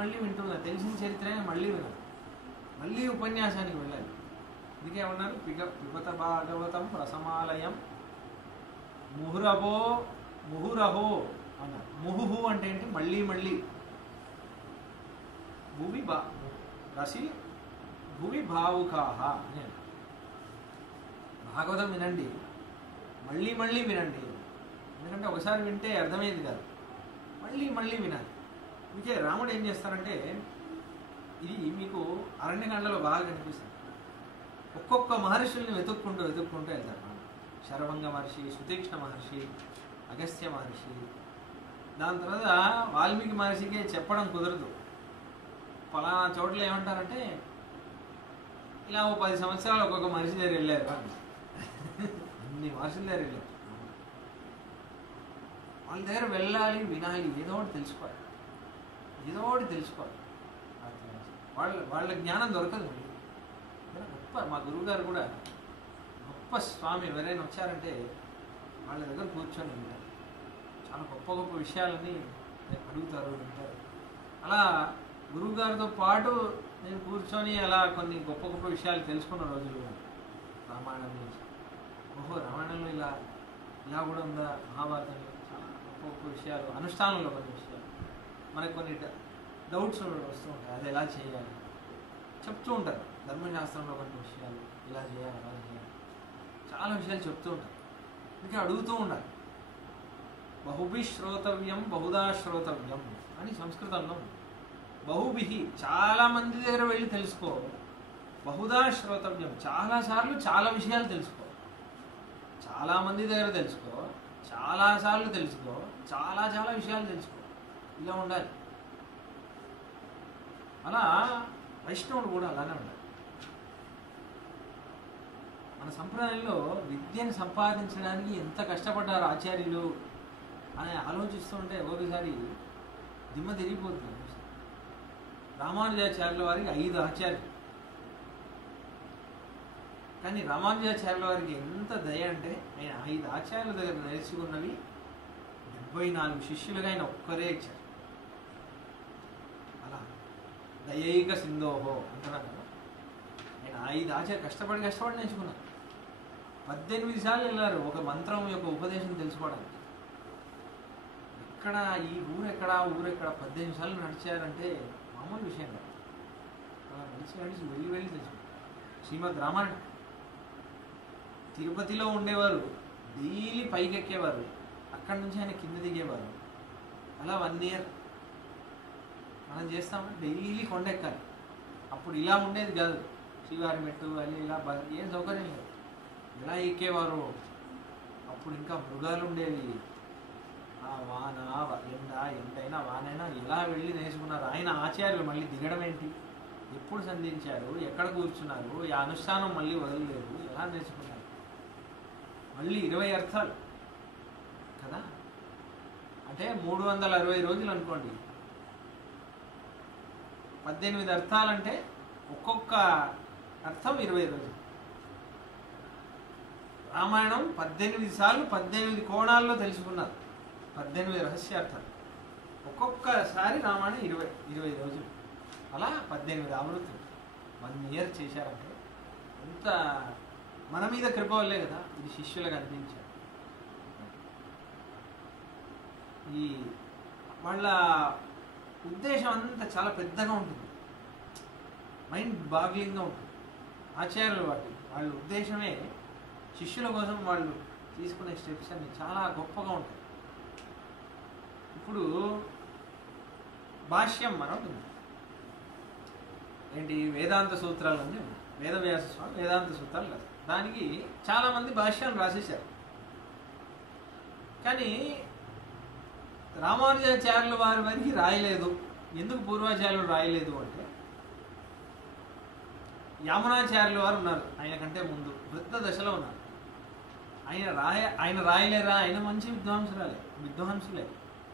మళ్ళీ వింటున్నా. తెలిసిన చరిత్ర మళ్ళీ వినాలి, మళ్ళీ ఉపన్యాసానికి వెళ్ళాలి, ఇంకేమన్నారు? పిబత భాగవతం రసమాలయం ముహురహో ముహురహో అన్నారు. ముహుహు అంటే ఏంటి? మళ్ళీ మళ్ళీ. రసి భువి భావుకాహ అని. భాగవతం వినండి, మళ్ళీ మళ్ళీ వినండి. ఎందుకంటే ఒకసారి వింటే అర్థమయ్యేది కాదు, మళ్ళీ మళ్ళీ వినాలి. ఇంకే రాముడు ఏం చేస్తారంటే, ఇది మీకు అరణ్యకాండలో బాగా కనిపిస్తుంది. ఒక్కొక్క మహర్షుల్ని వెతుక్కుంటూ వెళ్తారు. శరభంగ మహర్షి, సుతీక్ష్ణ మహర్షి, అగస్త్య మహర్షి. దాని తర్వాత వాల్మీకి మహర్షికి చెప్పడం కుదరదు. ఫలానా చోట్ల ఏమంటారంటే, ఇలా 10 సంవత్సరాలు ఒక్కొక్క మహర్షి దగ్గర వెళ్ళారు. అన్ని మహర్షుల దగ్గర వెళ్ళారు. వాళ్ళ దగ్గర వెళ్ళాలి, వినాలి, ఏదో ఒకటి తెలుసుకోవాలి. వాళ్ళ జ్ఞానం దొరకదు. గొప్ప మా గురువు గారు కూడా గొప్ప స్వామి. ఎవరైనా వచ్చారంటే వాళ్ళ దగ్గర కూర్చొని వింటారు. చాలా గొప్ప గొప్ప విషయాలని అడుగుతారు, వింటారు. అలా గురువు గారితో పాటు నేను కూర్చొని అలా కొన్ని గొప్ప గొప్ప విషయాలు తెలుసుకున్న రోజులు రామాయణం నుంచి. ఓహో, రామాయణంలో ఇలా కూడా ఉందా, మహాభారతంలో చాలా గొప్ప గొప్ప విషయాలు, అనుష్ఠానంలో కొన్ని విషయాలు, మనకు కొన్ని డౌట్స్ వస్తూ ఉంటాయి. అది ఎలా చేయాలి చెప్తూ ఉంటారు. ధర్మశాస్త్రంలో కొన్ని విషయాలు ఇలా చేయాలి, అలా చేయాలి, చాలా విషయాలు చెప్తూ ఉంటారు. ఇంకా అడుగుతూ ఉండాలి. బహుభి శ్రోతవ్యం బహుదా శ్రోతవ్యం అని సంస్కృతంలో. బహుభిహి చాలా మంది దగ్గర వెళ్ళి తెలుసుకో, బహుదా శ్రోతవ్యం చాలాసార్లు చాలా విషయాలు తెలుసుకో. చాలా మంది దగ్గర తెలుసుకో, చాలాసార్లు తెలుసుకో, చాలా విషయాలు తెలుసుకో. ఇలా ఉండాలి. అలా వైష్ణవుడు కూడా అలానే ఉండాలి. మన సంప్రదాయంలో విద్యను సంపాదించడానికి ఎంత కష్టపడ్డారు ఆచార్యులు అని ఆలోచిస్తుంటే ఒకసారి దిమ్మ తిరిగిపోతుంది. రామానుజాచార్యుల వారికి 5 ఆచార్యులు. కానీ రామానుజాచార్యుల వారికి ఎంత దయ అంటే, ఆయన 5 ఆచార్యుల దగ్గర నేర్చుకున్నవి 74 శిష్యులుగా ఆయన ఒక్కరే ఇచ్చారు. అలా దయైక సింధోహో అంటున్నారు కదా. ఆయన 5 ఆచార్య కష్టపడి నేర్చుకున్నారు. 18 సార్లు వెళ్ళారు ఒక మంత్రం యొక్క ఉపదేశం తెలుసుకోవడానికి. ఎక్కడ ఈ ఊరెక్కడ 18 సార్లు నడిచారంటే మామూలు విషయం కాదు. అలా నడిచి వెళ్ళి తెలుసుకున్నారు. శ్రీమద్ రామాయణం తిరుపతిలో ఉండేవారు, డైలీ పైకి ఎక్కేవారు, అక్కడి నుంచి ఆయన కింద దిగేవారు. అలా 1 ఇయర్ మనం చేస్తాము. డైలీ కొండ ఎక్కాలి. అప్పుడు ఇలా ఉండేది కాదు, శ్రీవారి మెట్టు అని ఇలా ఏం సౌకర్యం లేదు. ఎలా ఎక్కేవారు. అప్పుడు ఇంకా మృగాలు ఉండేవి. ఆ వాన ఎంతైనా వానైనా ఎలా వెళ్ళి నేర్చుకున్నారు. ఆయన ఆచార్యులు మళ్ళీ దిగడం ఏంటి, ఎప్పుడు సంధించారు, ఎక్కడ కూర్చున్నారు, ఈ అనుష్ఠానం మళ్ళీ వదలలేదు, ఎలా నేర్చుకున్నారు. మళ్ళీ 20 అర్థాలు కదా, అంటే 360 రోజులు అనుకోండి. 18 అర్థాలంటే ఒక్కొక్క అర్థం 20 రోజులు. రామాయణం 18 సార్లు 18 కోణాల్లో తెలుసుకున్నారు. 18 రహస్యార్థాలు. ఒక్కొక్కసారి రామాయణం 20 రోజులు. అలా 18 ఆవృత్తులు 1 ఇయర్ చేశారంటే ఎంత మన మీద కృప వల్లే కదా ఇది శిష్యులకు అందించారు. ఈ వాళ్ళ ఉద్దేశం అంతా చాలా పెద్దగా ఉంటుంది, మైండ్ బాగ్లింగ్గా ఉంటుంది. ఆచార్యులు వాళ్ళ ఉద్దేశమే శిష్యుల కోసం వాళ్ళు తీసుకునే స్టెప్స్ అన్ని చాలా గొప్పగా ఉంటాయి. ఇప్పుడు భాష్యం మనం ఏంటి, వేదాంత సూత్రాలన్నీ ఉన్నాయి. వేదవ్యాస స్వామి వేదాంత సూత్రాలు రాశారు. దానికి చాలామంది భాష్యాలు రాసేశారు. కానీ రామానుజాచార్యుల వారి వారికి రాయలేదు. ఎందుకు పూర్వాచార్యులు రాయలేదు అంటే, యామునాచార్యుల వారు ఉన్నారు ఆయన కంటే ముందు, వృద్ధ దశలో ఉన్నారు. ఆయన రాయలేరా? ఆయన మంచి విద్వాంసులే.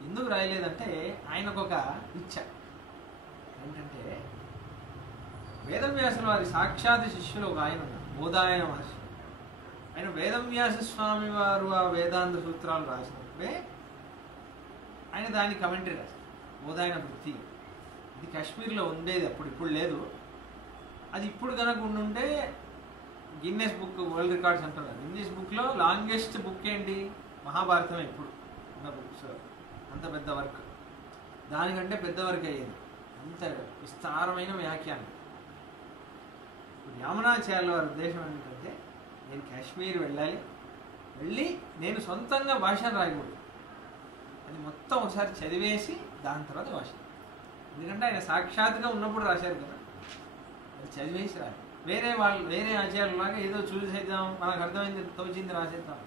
ఎందుకు రాయలేదంటే ఆయనకొక ఇచ్చ ఏంటంటే, వేదవ్యాసుల వారి సాక్షాత్ శిష్యులు ఒక ఆయన ఉన్నారు, బోధాయన మహర్షి. ఆయన వేదవ్యాస స్వామి వారు ఆ వేదాంత సూత్రాలు రాసినప్పుడే ఆయన దాని కమెంటరీ రాశారు. బోధాయన వృత్తి ఇది కాశ్మీర్లో ఉండేది అప్పుడు, ఇప్పుడు లేదు. అది ఇప్పుడు కనుక ఉండుంటే గిన్నెస్ బుక్ వరల్డ్ రికార్డ్స్ అంటున్నారు. గిన్నెస్ బుక్లో లాంగెస్ట్ బుక్ ఏంటి? మహాభారతం. ఇప్పుడు ఉన్న బుక్స్ అంత పెద్ద వర్క్, దానికంటే పెద్ద వర్క్ అయ్యేది, అంత విస్తారమైన వ్యాఖ్యానం. యామునాచార్యుల వారి ఉద్దేశం ఏంటంటే, నేను కాశ్మీర్ వెళ్ళి నేను సొంతంగా భాషను రాయకూడదు, అది మొత్తం ఒకసారి చదివేసి దాని తర్వాత భాష. ఎందుకంటే ఆయన సాక్షాత్గా ఉన్నప్పుడు రాశారు కదా, అది చదివేసి రాయాలి. వేరే ఆచార్యులాగా ఏదో చూసేద్దాం, మనకు అర్థమైంది తోచింది రాసేద్దాం,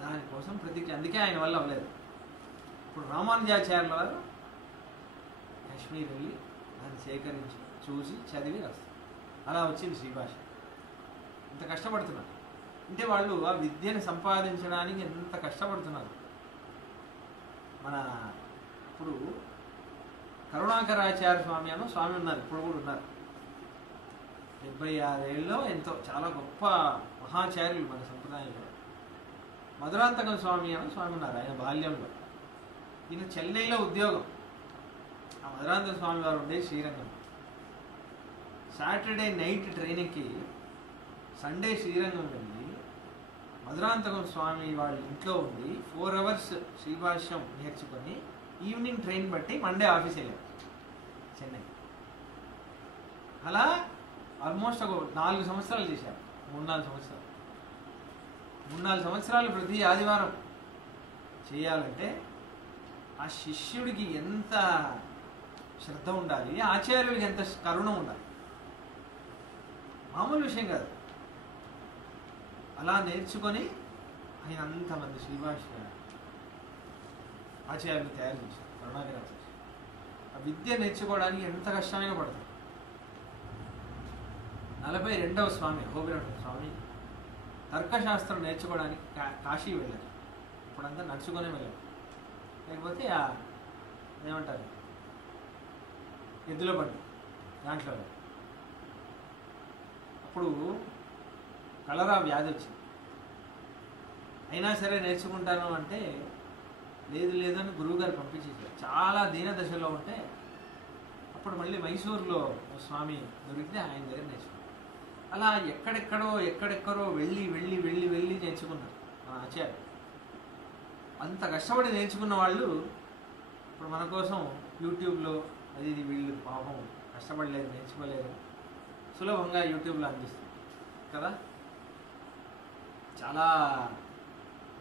దానికోసం అందుకే ఆయన వల్ల అవ్వలేదు. ఇప్పుడు రామానుజాచార్యుల వారు కాశ్మీర్ వెళ్ళి దాన్ని సేకరించి చూసి చదివి రాస్తారు. అలా వచ్చింది శ్రీభాష. ఇంత కష్టపడుతున్నారు అంటే వాళ్ళు ఆ విద్యను సంపాదించడానికి ఎంత కష్టపడుతున్నారు. ఇప్పుడు కరుణాకరాచార్య స్వామి అని స్వామి ఉన్నారు, ఇప్పుడు కూడా ఉన్నారు. 76 ఏళ్ళలో ఎంతో చాలా గొప్ప మహాచార్యులు మన సంప్రదాయంలో. మధురాంతకం స్వామి అని స్వామి ఉన్నారు, ఆయన బాల్యంలో. ఈయన చెన్నైలో ఉద్యోగం. ఆ మధురాంతక స్వామి వారు ఉండేది శ్రీరంగం. సాటర్డే నైట్ ట్రైన్ ఎక్కి సండే శ్రీరంగం వెళ్ళి మధురాంతకం స్వామి వాళ్ళ ఇంట్లో ఉండి 4 అవర్స్ శ్రీభాష్యం నేర్చుకొని ఈవినింగ్ ట్రైన్ బట్టి మండే ఆఫీస్ వెళ్ళారు చెన్నై. అలా ఆల్మోస్ట్ ఒక 4 సంవత్సరాలు చేశారు. 3-4 సంవత్సరాలు 3-4 సంవత్సరాలు ప్రతి ఆదివారం చేయాలంటే ఆ శిష్యుడికి ఎంత శ్రద్ధ ఉండాలి, ఆచార్యుడికి ఎంత కరుణ ఉండాలి, మామూలు విషయం కాదు. అలా నేర్చుకొని ఆయన అంతమంది శ్రీభాష ఆచార్యులు తయారు చేశారు. కరుణాకరాచార్య ఆ విద్య నేర్చుకోవడానికి ఎంత కష్టమైనా పడతారు. 42వ స్వామి హోబిరట స్వామి తర్కశాస్త్రం నేర్చుకోవడానికి కాశీ వెళ్ళారు. ఇప్పుడంతా నడుచుకొని వెళ్ళారు, లేకపోతే ఏమంటారు ఎద్దుల బండి దాంట్లో. అప్పుడు కలరా వ్యాధి వచ్చింది. అయినా సరే నేర్చుకుంటాను అంటే లేదు అని గురువుగారు పంపించేసారు. చాలా దీన దశలో ఉంటే అప్పుడు మళ్ళీ మైసూరులో స్వామి దొరికితే ఆయన దగ్గర నేర్చుకున్నారు. అలా ఎక్కడెక్కడో వెళ్ళి నేర్చుకున్నారు మన ఆచార్య. అంత కష్టపడి నేర్చుకున్న వాళ్ళు ఇప్పుడు మన కోసం యూట్యూబ్లో అది వీళ్ళు పాపం కష్టపడలేదు, నేర్చుకోలేదు, సులభంగా యూట్యూబ్లో అందిస్తుంది కదా. చాలా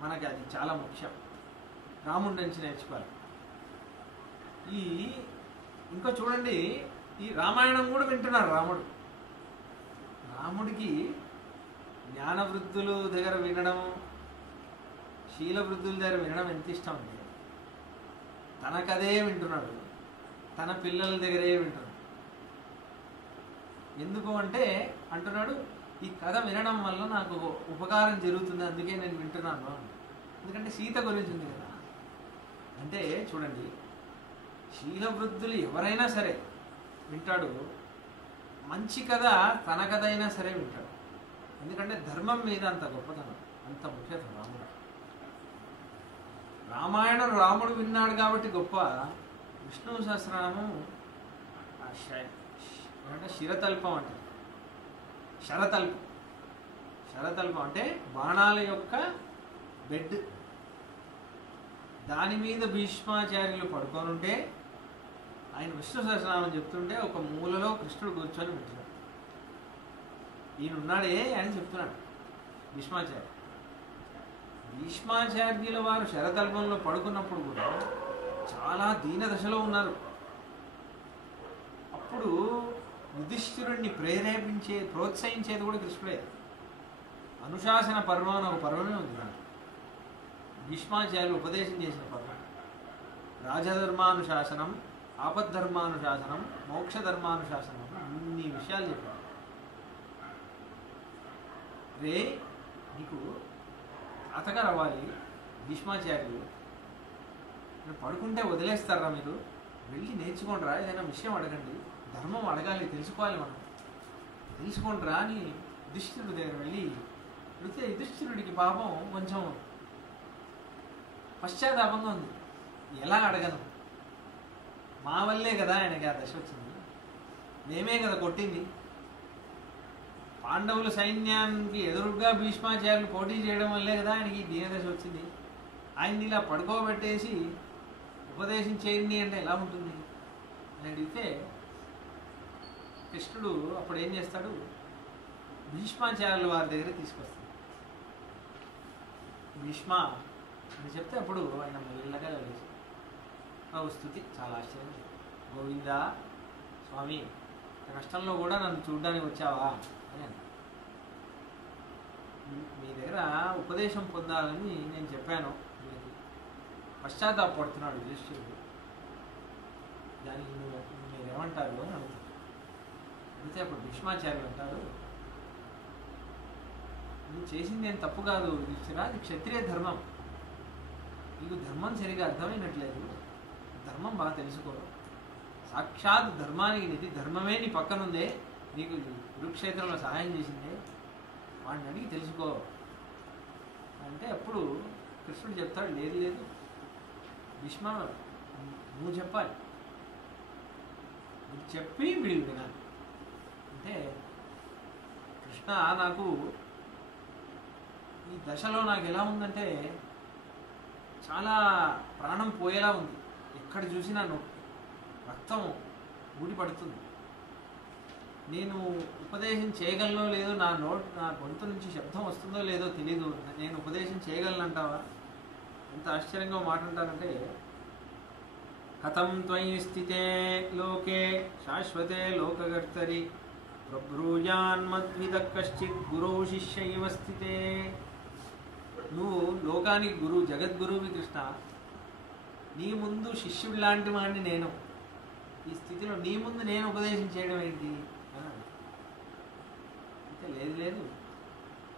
మనకి అది చాలా ముఖ్యం. రాముడి నుంచి నేర్చుకోవాలి. ఇంకా చూడండి, ఈ రామాయణం కూడా వింటున్నారు. రాముడికి జ్ఞానవృద్ధుల దగ్గర వినడం, శీలవృద్ధుల దగ్గర వినడం ఎంత ఇష్టం అంటే తనకదే వింటున్నాడు, తన పిల్లల దగ్గరే వింటున్నాడు. ఎందుకు అంటే అంటున్నాడు, ఈ కథ వినడం వల్ల నాకు ఉపకారం జరుగుతుంది, అందుకే నేను వింటున్నాను. ఎందుకంటే సీత గురించి ఉంది కదా. అంటే చూడండి, శీలవృద్ధులు ఎవరైనా సరే వింటాడు. మంచి కథ తన కథ అయినా సరే వింటాడు. ఎందుకంటే ధర్మం మీద అంత గొప్పతనం, అంత ముఖ్యత రాముడు. రామాయణం రాముడు విన్నాడు కాబట్టి గొప్ప. విష్ణు సహస్రనామం అంటే శిరతల్పం అంటారు. శరతల్పం అంటే బాణాల యొక్క బెడ్. దాని మీద భీష్మాచార్యులు పడుకొని ఉంటే ఆయన విష్ణు సహస్రనామం చెప్తుంటే ఒక మూలలో కృష్ణుడు కూర్చొని వింటున్నాడు. ఈయనున్నాడే అని చెప్తున్నాడు భీష్మాచార్యుల వారు శరతల్పంలో పడుకున్నప్పుడు కూడా చాలా దీన దశలో ఉన్నారు. అప్పుడు యుధిష్ఠిరుణ్ణి ప్రోత్సహించేది కూడా కృష్ణుడే. అనుశాసన పర్వం అని ఒక పర్వమే ఉంది. భీష్మాచార్యులు ఉపదేశం చేసిన పర్వం. రాజధర్మానుశాసనం, ఆపద్ధర్మానుశాసనం, మోక్షధర్మానుశాసనం, అన్ని విషయాలు చెప్పారు. నీకు తాతగారు అవ్వాలి భీష్మాచార్యులు, పడుకుంటే వదిలేస్తారా మీరు? వెళ్ళి నేర్చుకోండిరా, ఏదైనా విషయం అడగండి, ధర్మం అడగాలి, తెలుసుకోవాలి, మనం తెలుసుకోండిరా అని యుధిష్ఠిరుడి దగ్గర వెళ్ళి అడిగితే యుధిష్ఠిరుడికి పాపం కొంచెం పశ్చాత్తాపంగా ఉంది. ఎలా అడగను, మా వల్లే కదా ఆయనకి ఆ దశ వచ్చింది, మేమే కదా కొట్టింది, పాండవుల సైన్యానికి ఎదురుగా భీష్మాచార్యులు పోటీ చేయడం వల్లే కదా ఆయనకి దీనదశ వచ్చింది. ఆయన్ని ఇలా పడుకోబెట్టేసి ఉపదేశం చేయండి అంటే ఎలా ఉంటుంది అని అడిగితే కృష్ణుడు అప్పుడు ఏం చేస్తాడు, భీష్మాచార్యుల వారి దగ్గర తీసుకొస్తాడు. భీష్మ అని చెప్తే అప్పుడు ఆయన మెల్లగా లేచి స్థుతి చాలా ఆశ్చర్యం, గోవిందా స్వామి కష్టంలో కూడా నన్ను చూడడానికి వచ్చావా అని అన్నాడు. మీ దగ్గర ఉపదేశం పొందాలని నేను చెప్పాను, వీళ్ళకి పశ్చాత్తాపడుతున్నాడు యుధిష్ఠిరుడు, దానికి మీరేమంటారు అని అడుగుతాడు. అడిగితే అప్పుడు భీష్మాచార్యులు అంటారు, నువ్వు చేసింది ఏం తప్పు కాదు యుధిష్ఠిరా, అది క్షత్రియ ధర్మం, నీకు ధర్మం సరిగా అర్థమైనట్లేదు, ధర్మం బాగా తెలుసుకో, సాక్షాత్ ధర్మానికి నిధి ధర్మమే నీ పక్కనుందే, నీకు కురుక్షేత్రంలో సహాయం చేసిందే, వాడిని అడిగి తెలుసుకో అంటే అప్పుడు కృష్ణుడు చెప్తాడు, లేదు లేదు భీష్మ నువ్వు చెప్పాలి, నువ్వు చెప్పి వీడు వినాలి. అంటే కృష్ణ నాకు ఈ దశలో నాకు ఎలా ఉందంటే చాలా ప్రాణం పోయేలా ఉంది, ఎక్కడ చూసినా రక్తం ఊడి పడుతుంది, నేను ఉపదేశం చేయగలనో లేదో, నా గొంతు నుంచి శబ్దం వస్తుందో లేదో తెలీదు, నేను ఉపదేశం చేయగలనంటావా? ఎంత ఆశ్చర్యంగా మాట అంటారంటే, కథం త్వయి స్థితే లోకే శాశ్వతే లోకకర్తరి ప్రభ్రూజాన్మద్విద కశ్చిత్ గురో శిష్యైవ స్థితే. నువ్వు లోకానికి గురువు, జగద్గురువువి కృష్ణ, నీ ముందు శిష్యుడు లాంటి వాడిని నేను, ఈ స్థితిలో నీ ముందు నేను ఉపదేశం చేయడం ఏంటి అని అంటే, లేదు లేదు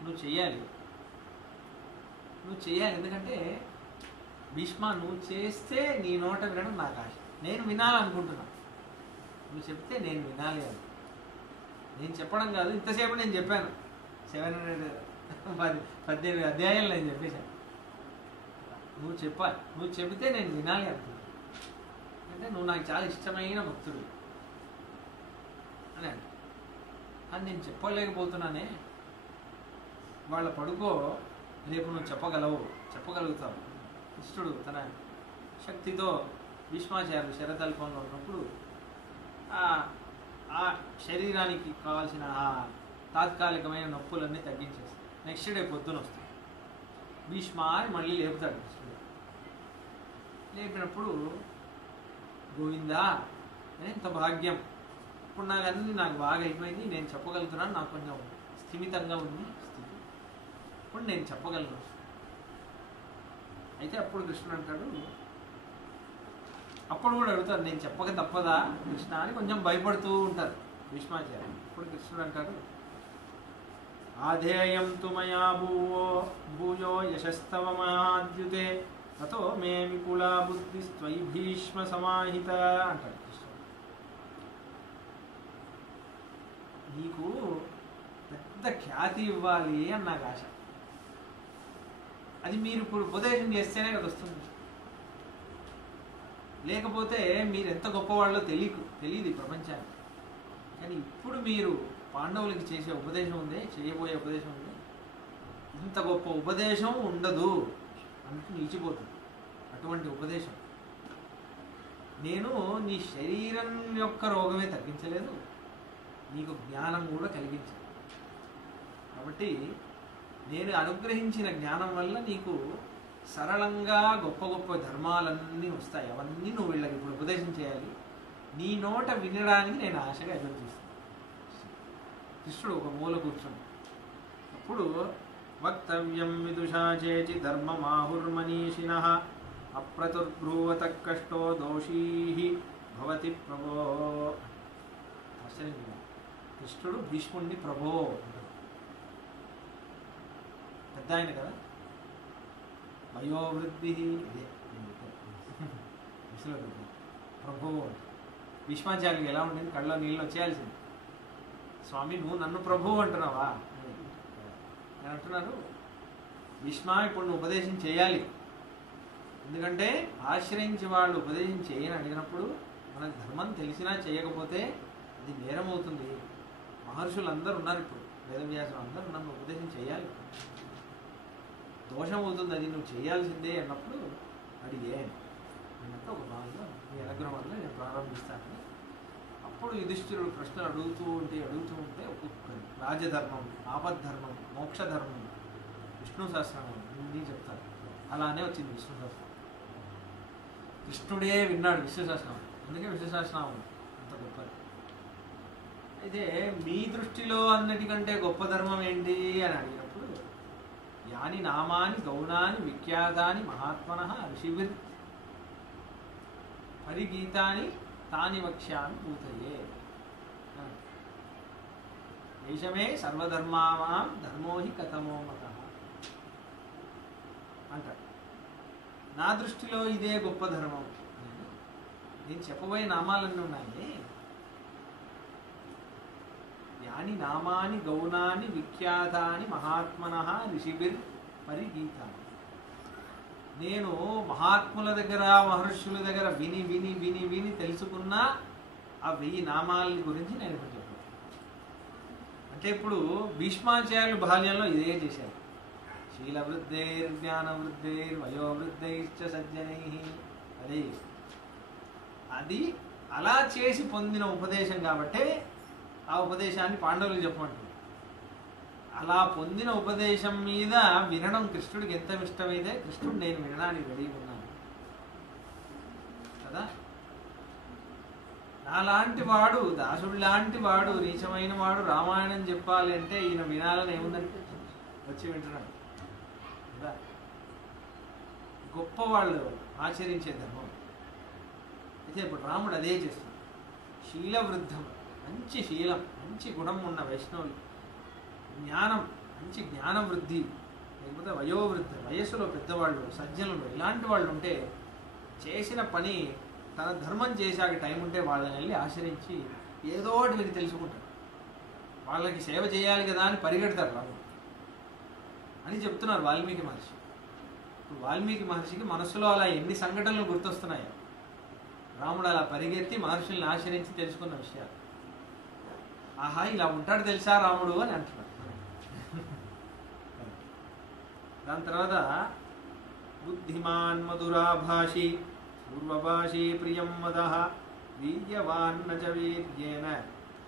నువ్వు చెయ్యాలి, ఎందుకంటే భీష్మ నువ్వు చేస్తే నీ నోట వినడం నాకు ఆశ, నేను వినాలనుకుంటున్నా, నువ్వు చెప్తే నేను వినాలి అని. నేను చెప్పడం కాదు, ఇంతసేపు నేను చెప్పాను 718 అధ్యాయాలు నేను చెప్పేశాను, నువ్వు చెప్పాలి, నువ్వు చెబితే నేను వినాలి అనుకుంటున్నాను, అంటే నువ్వు నాకు చాలా ఇష్టమైన భక్తుడు అని అది నేను చెప్పలేకపోతున్నానే, వాళ్ళ పడుకో రేపు నువ్వు చెప్పగలుగుతావు. కృష్ణుడు తన శక్తితో భీష్మాచార్యులు శరతల్పంలో ఉన్నప్పుడు ఆ శరీరానికి కావాల్సిన ఆ తాత్కాలికమైన నొప్పులన్నీ తగ్గించేస్తాయి. నెక్స్ట్ డే పొద్దున వస్తాయి, భీష్మ అని మళ్ళీ లేపుతాడు కృష్ణుడు. లేపినప్పుడు గోవిందా ఎంత భాగ్యం, ఇప్పుడు నాకు బాగా అయిపోయింది, నేను చెప్పగలుగుతున్నాను, నాకు కొంచెం స్థిమితంగా ఉంది స్థితి, ఇప్పుడు నేను చెప్పగలను. అయితే అప్పుడు కృష్ణుడు అంటాడు, అప్పుడు కూడా అడుగుతారు, నేను చెప్పక తప్పదా కృష్ణ అని కొంచెం భయపడుతూ ఉంటారు భీష్మాచార్యులు. ఇప్పుడు కృష్ణుడు అంటాడు, ఆధేయం తు మయా భూయో యశస్తవ మహాద్యుతే తతో మే విపులా బుద్ధిస్త్వయి భీష్మ సమాహిత అంటాడు కృష్ణుడు. నీకు పెద్ద ఖ్యాతి ఇవ్వాలి అని నాకు ఆశ, అది మీరు ఇప్పుడు ఉపదేశం చేస్తేనే కదా వస్తుంది, లేకపోతే మీరు ఎంత గొప్పవాళ్ళో తెలియదు ప్రపంచానికి. కానీ ఇప్పుడు మీరు పాండవులకి చేసే ఉపదేశం ఉంది, చేయబోయే ఉపదేశం ఉంది, ఇంత గొప్ప ఉపదేశం ఉండదు అంటూ నిలిచిపోతుంది. అటువంటి ఉపదేశం నేను నీ శరీరం యొక్క రోగమే తగ్గించలేదు, నీకు జ్ఞానం కూడా కలిగించాను. కాబట్టి నేను అనుగ్రహించిన జ్ఞానం వల్ల నీకు సరళంగా గొప్ప గొప్ప ధర్మాలన్నీ వస్తాయి, అవన్నీ నువ్వు వీళ్ళకి ఇప్పుడు ఉపదేశం చేయాలి, నీ నోట వినడానికి నేను ఆశగా ఎదురు చూస్తాను. కృష్ణుడు ఒక మూల కూర్చుని అప్పుడు, వక్తవ్యం విదుషా చేచి ధర్మమాహుర్మనీషిణః అప్రతుర్బ్రూవత కష్టో దోషీ భవతి ప్రభో. ఆశ్చర్యంగా కృష్ణుడు భీష్ముడిని ప్రభో అంటాడు, పెద్ద ఆయన కదా, వయోవృద్ధి ఇదే ప్రభో. భీష్మాచార్యులు ఎలా ఉండేది, కళ్ళలో నీళ్ళు వచ్చేయాల్సింది, స్వామి నువ్వు నన్ను ప్రభు అంటున్నావా అని అంటున్నారు. భీష్మ ఇప్పుడు నువ్వు ఉపదేశం చేయాలి, ఎందుకంటే ఆశ్రయించి వాళ్ళు ఉపదేశం చేయని అడిగినప్పుడు మనకు ధర్మం తెలిసినా చేయకపోతే అది నేరం అవుతుంది. మహర్షులు అందరూ ఉన్నారు, ఇప్పుడు వేదవ్యాసం అందరూ నన్ను ఉపదేశం చేయాలి, దోషం అవుతుంది అది నువ్వు చేయాల్సిందే అన్నప్పుడు అడిగే అన్నట్టు ఒక భాగంలో మీ అనుగ్రహం వల్ల నేను ప్రారంభిస్తానని. అప్పుడు యుధిష్ఠిరుడు ప్రశ్నలు అడుగుతూ ఉంటే ఒక్కొక్కరు రాజధర్మం, ఆపద్ధర్మం, మోక్షధర్మం, విష్ణు సహస్రనామం అన్నీ చెప్తారు. అలానే వచ్చింది విష్ణు సహస్రనామం. కృష్ణుడే విన్నాడు విష్ణు సహస్రనామం, అందుకే విష్ణు సహస్రనామం అంత గొప్పది. అయితే మీ దృష్టిలో అన్నిటికంటే గొప్ప ధర్మం ఏంటి అని అడిగినప్పుడు యాని నామాని గౌణాని విఖ్యాతాని మహాత్మనః ఋషిభిర్ పరిగీతాని తాని వక్ష్యామి భూతయే. దేశమే సర్వధర్మానాం ధర్మో హి కథమో మతః అంటాడు. నా దృష్టిలో ఇదే గొప్ప ధర్మం. నేను చెప్పబోయే నామాలన్నీ ఉన్నాయి. యాని నామాని గౌణాని విఖ్యాతాని మహాత్మనః ఋషిభిర్ పరిగీతాని. నేను మహాత్ముల దగ్గర మహర్షుల దగ్గర విని విని విని విని తెలుసుకున్న ఆ 1000 నామాల గురించి నేను ఇప్పుడు చెప్పాను. అంటే ఇప్పుడు భీష్మాచార్యులు బాల్యంలో ఇదే చేశారు. శీలవృద్ధైర్ జ్ఞానవృద్ధైర్ వయోవృద్ధైశ్చ సజ్జనై. అది అలా చేసి పొందిన ఉపదేశం కాబట్టే ఆ ఉపదేశాన్ని పాండవులకు చెప్పమంటుంది. అలా పొందిన ఉపదేశం మీద వినడం కృష్ణుడికి ఎంత ఇష్టమైతే కృష్ణుడు నేను వినడానికి రెడీ ఉన్నాను కదా. నాలాంటి వాడు, దాసుడు లాంటి వాడు, నీచమైన వాడు రామాయణం చెప్పాలి అంటే ఈయన వినాలని ఏముందంటే వచ్చి వింటున్నాడు కదా. గొప్పవాళ్ళు ఆచరించే ధర్మం. అయితే ఇప్పుడు రాముడు అదే చేస్తుంది. శీలవృద్ధం, మంచి శీలం, మంచి గుణం ఉన్న వైష్ణవులు, జ్ఞానం, మంచి జ్ఞానం వృద్ధి, లేకపోతే వయోవృద్ధి, వయస్సులో పెద్దవాళ్ళు, సజ్జనులు, ఇలాంటి వాళ్ళు ఉంటే చేసిన పని తన ధర్మం చేశాక టైం ఉంటే వాళ్ళని వెళ్ళి ఆశ్రయించి ఏదో ఒకటి వీళ్ళు తెలుసుకుంటారు. వాళ్ళకి సేవ చేయాలి కదా అని పరిగెడతారు రాముడు అని చెప్తున్నారు వాల్మీకి మహర్షి. ఇప్పుడు వాల్మీకి మహర్షికి మనసులో అలా ఎన్ని సంఘటనలు గుర్తొస్తున్నాయో. రాముడు అలా పరిగెత్తి మహర్షుల్ని ఆశ్రయించి తెలుసుకున్న విషయాలు. ఆహా ఇలా ఉంటాడు తెలుసా రాముడు అని అంటున్నాడు. దాని తర్వాత బుద్ధిమాన్ మధురాభాషి పూర్వభాషి ప్రియం వదః వీర్యవాన్న చ వీర్యేన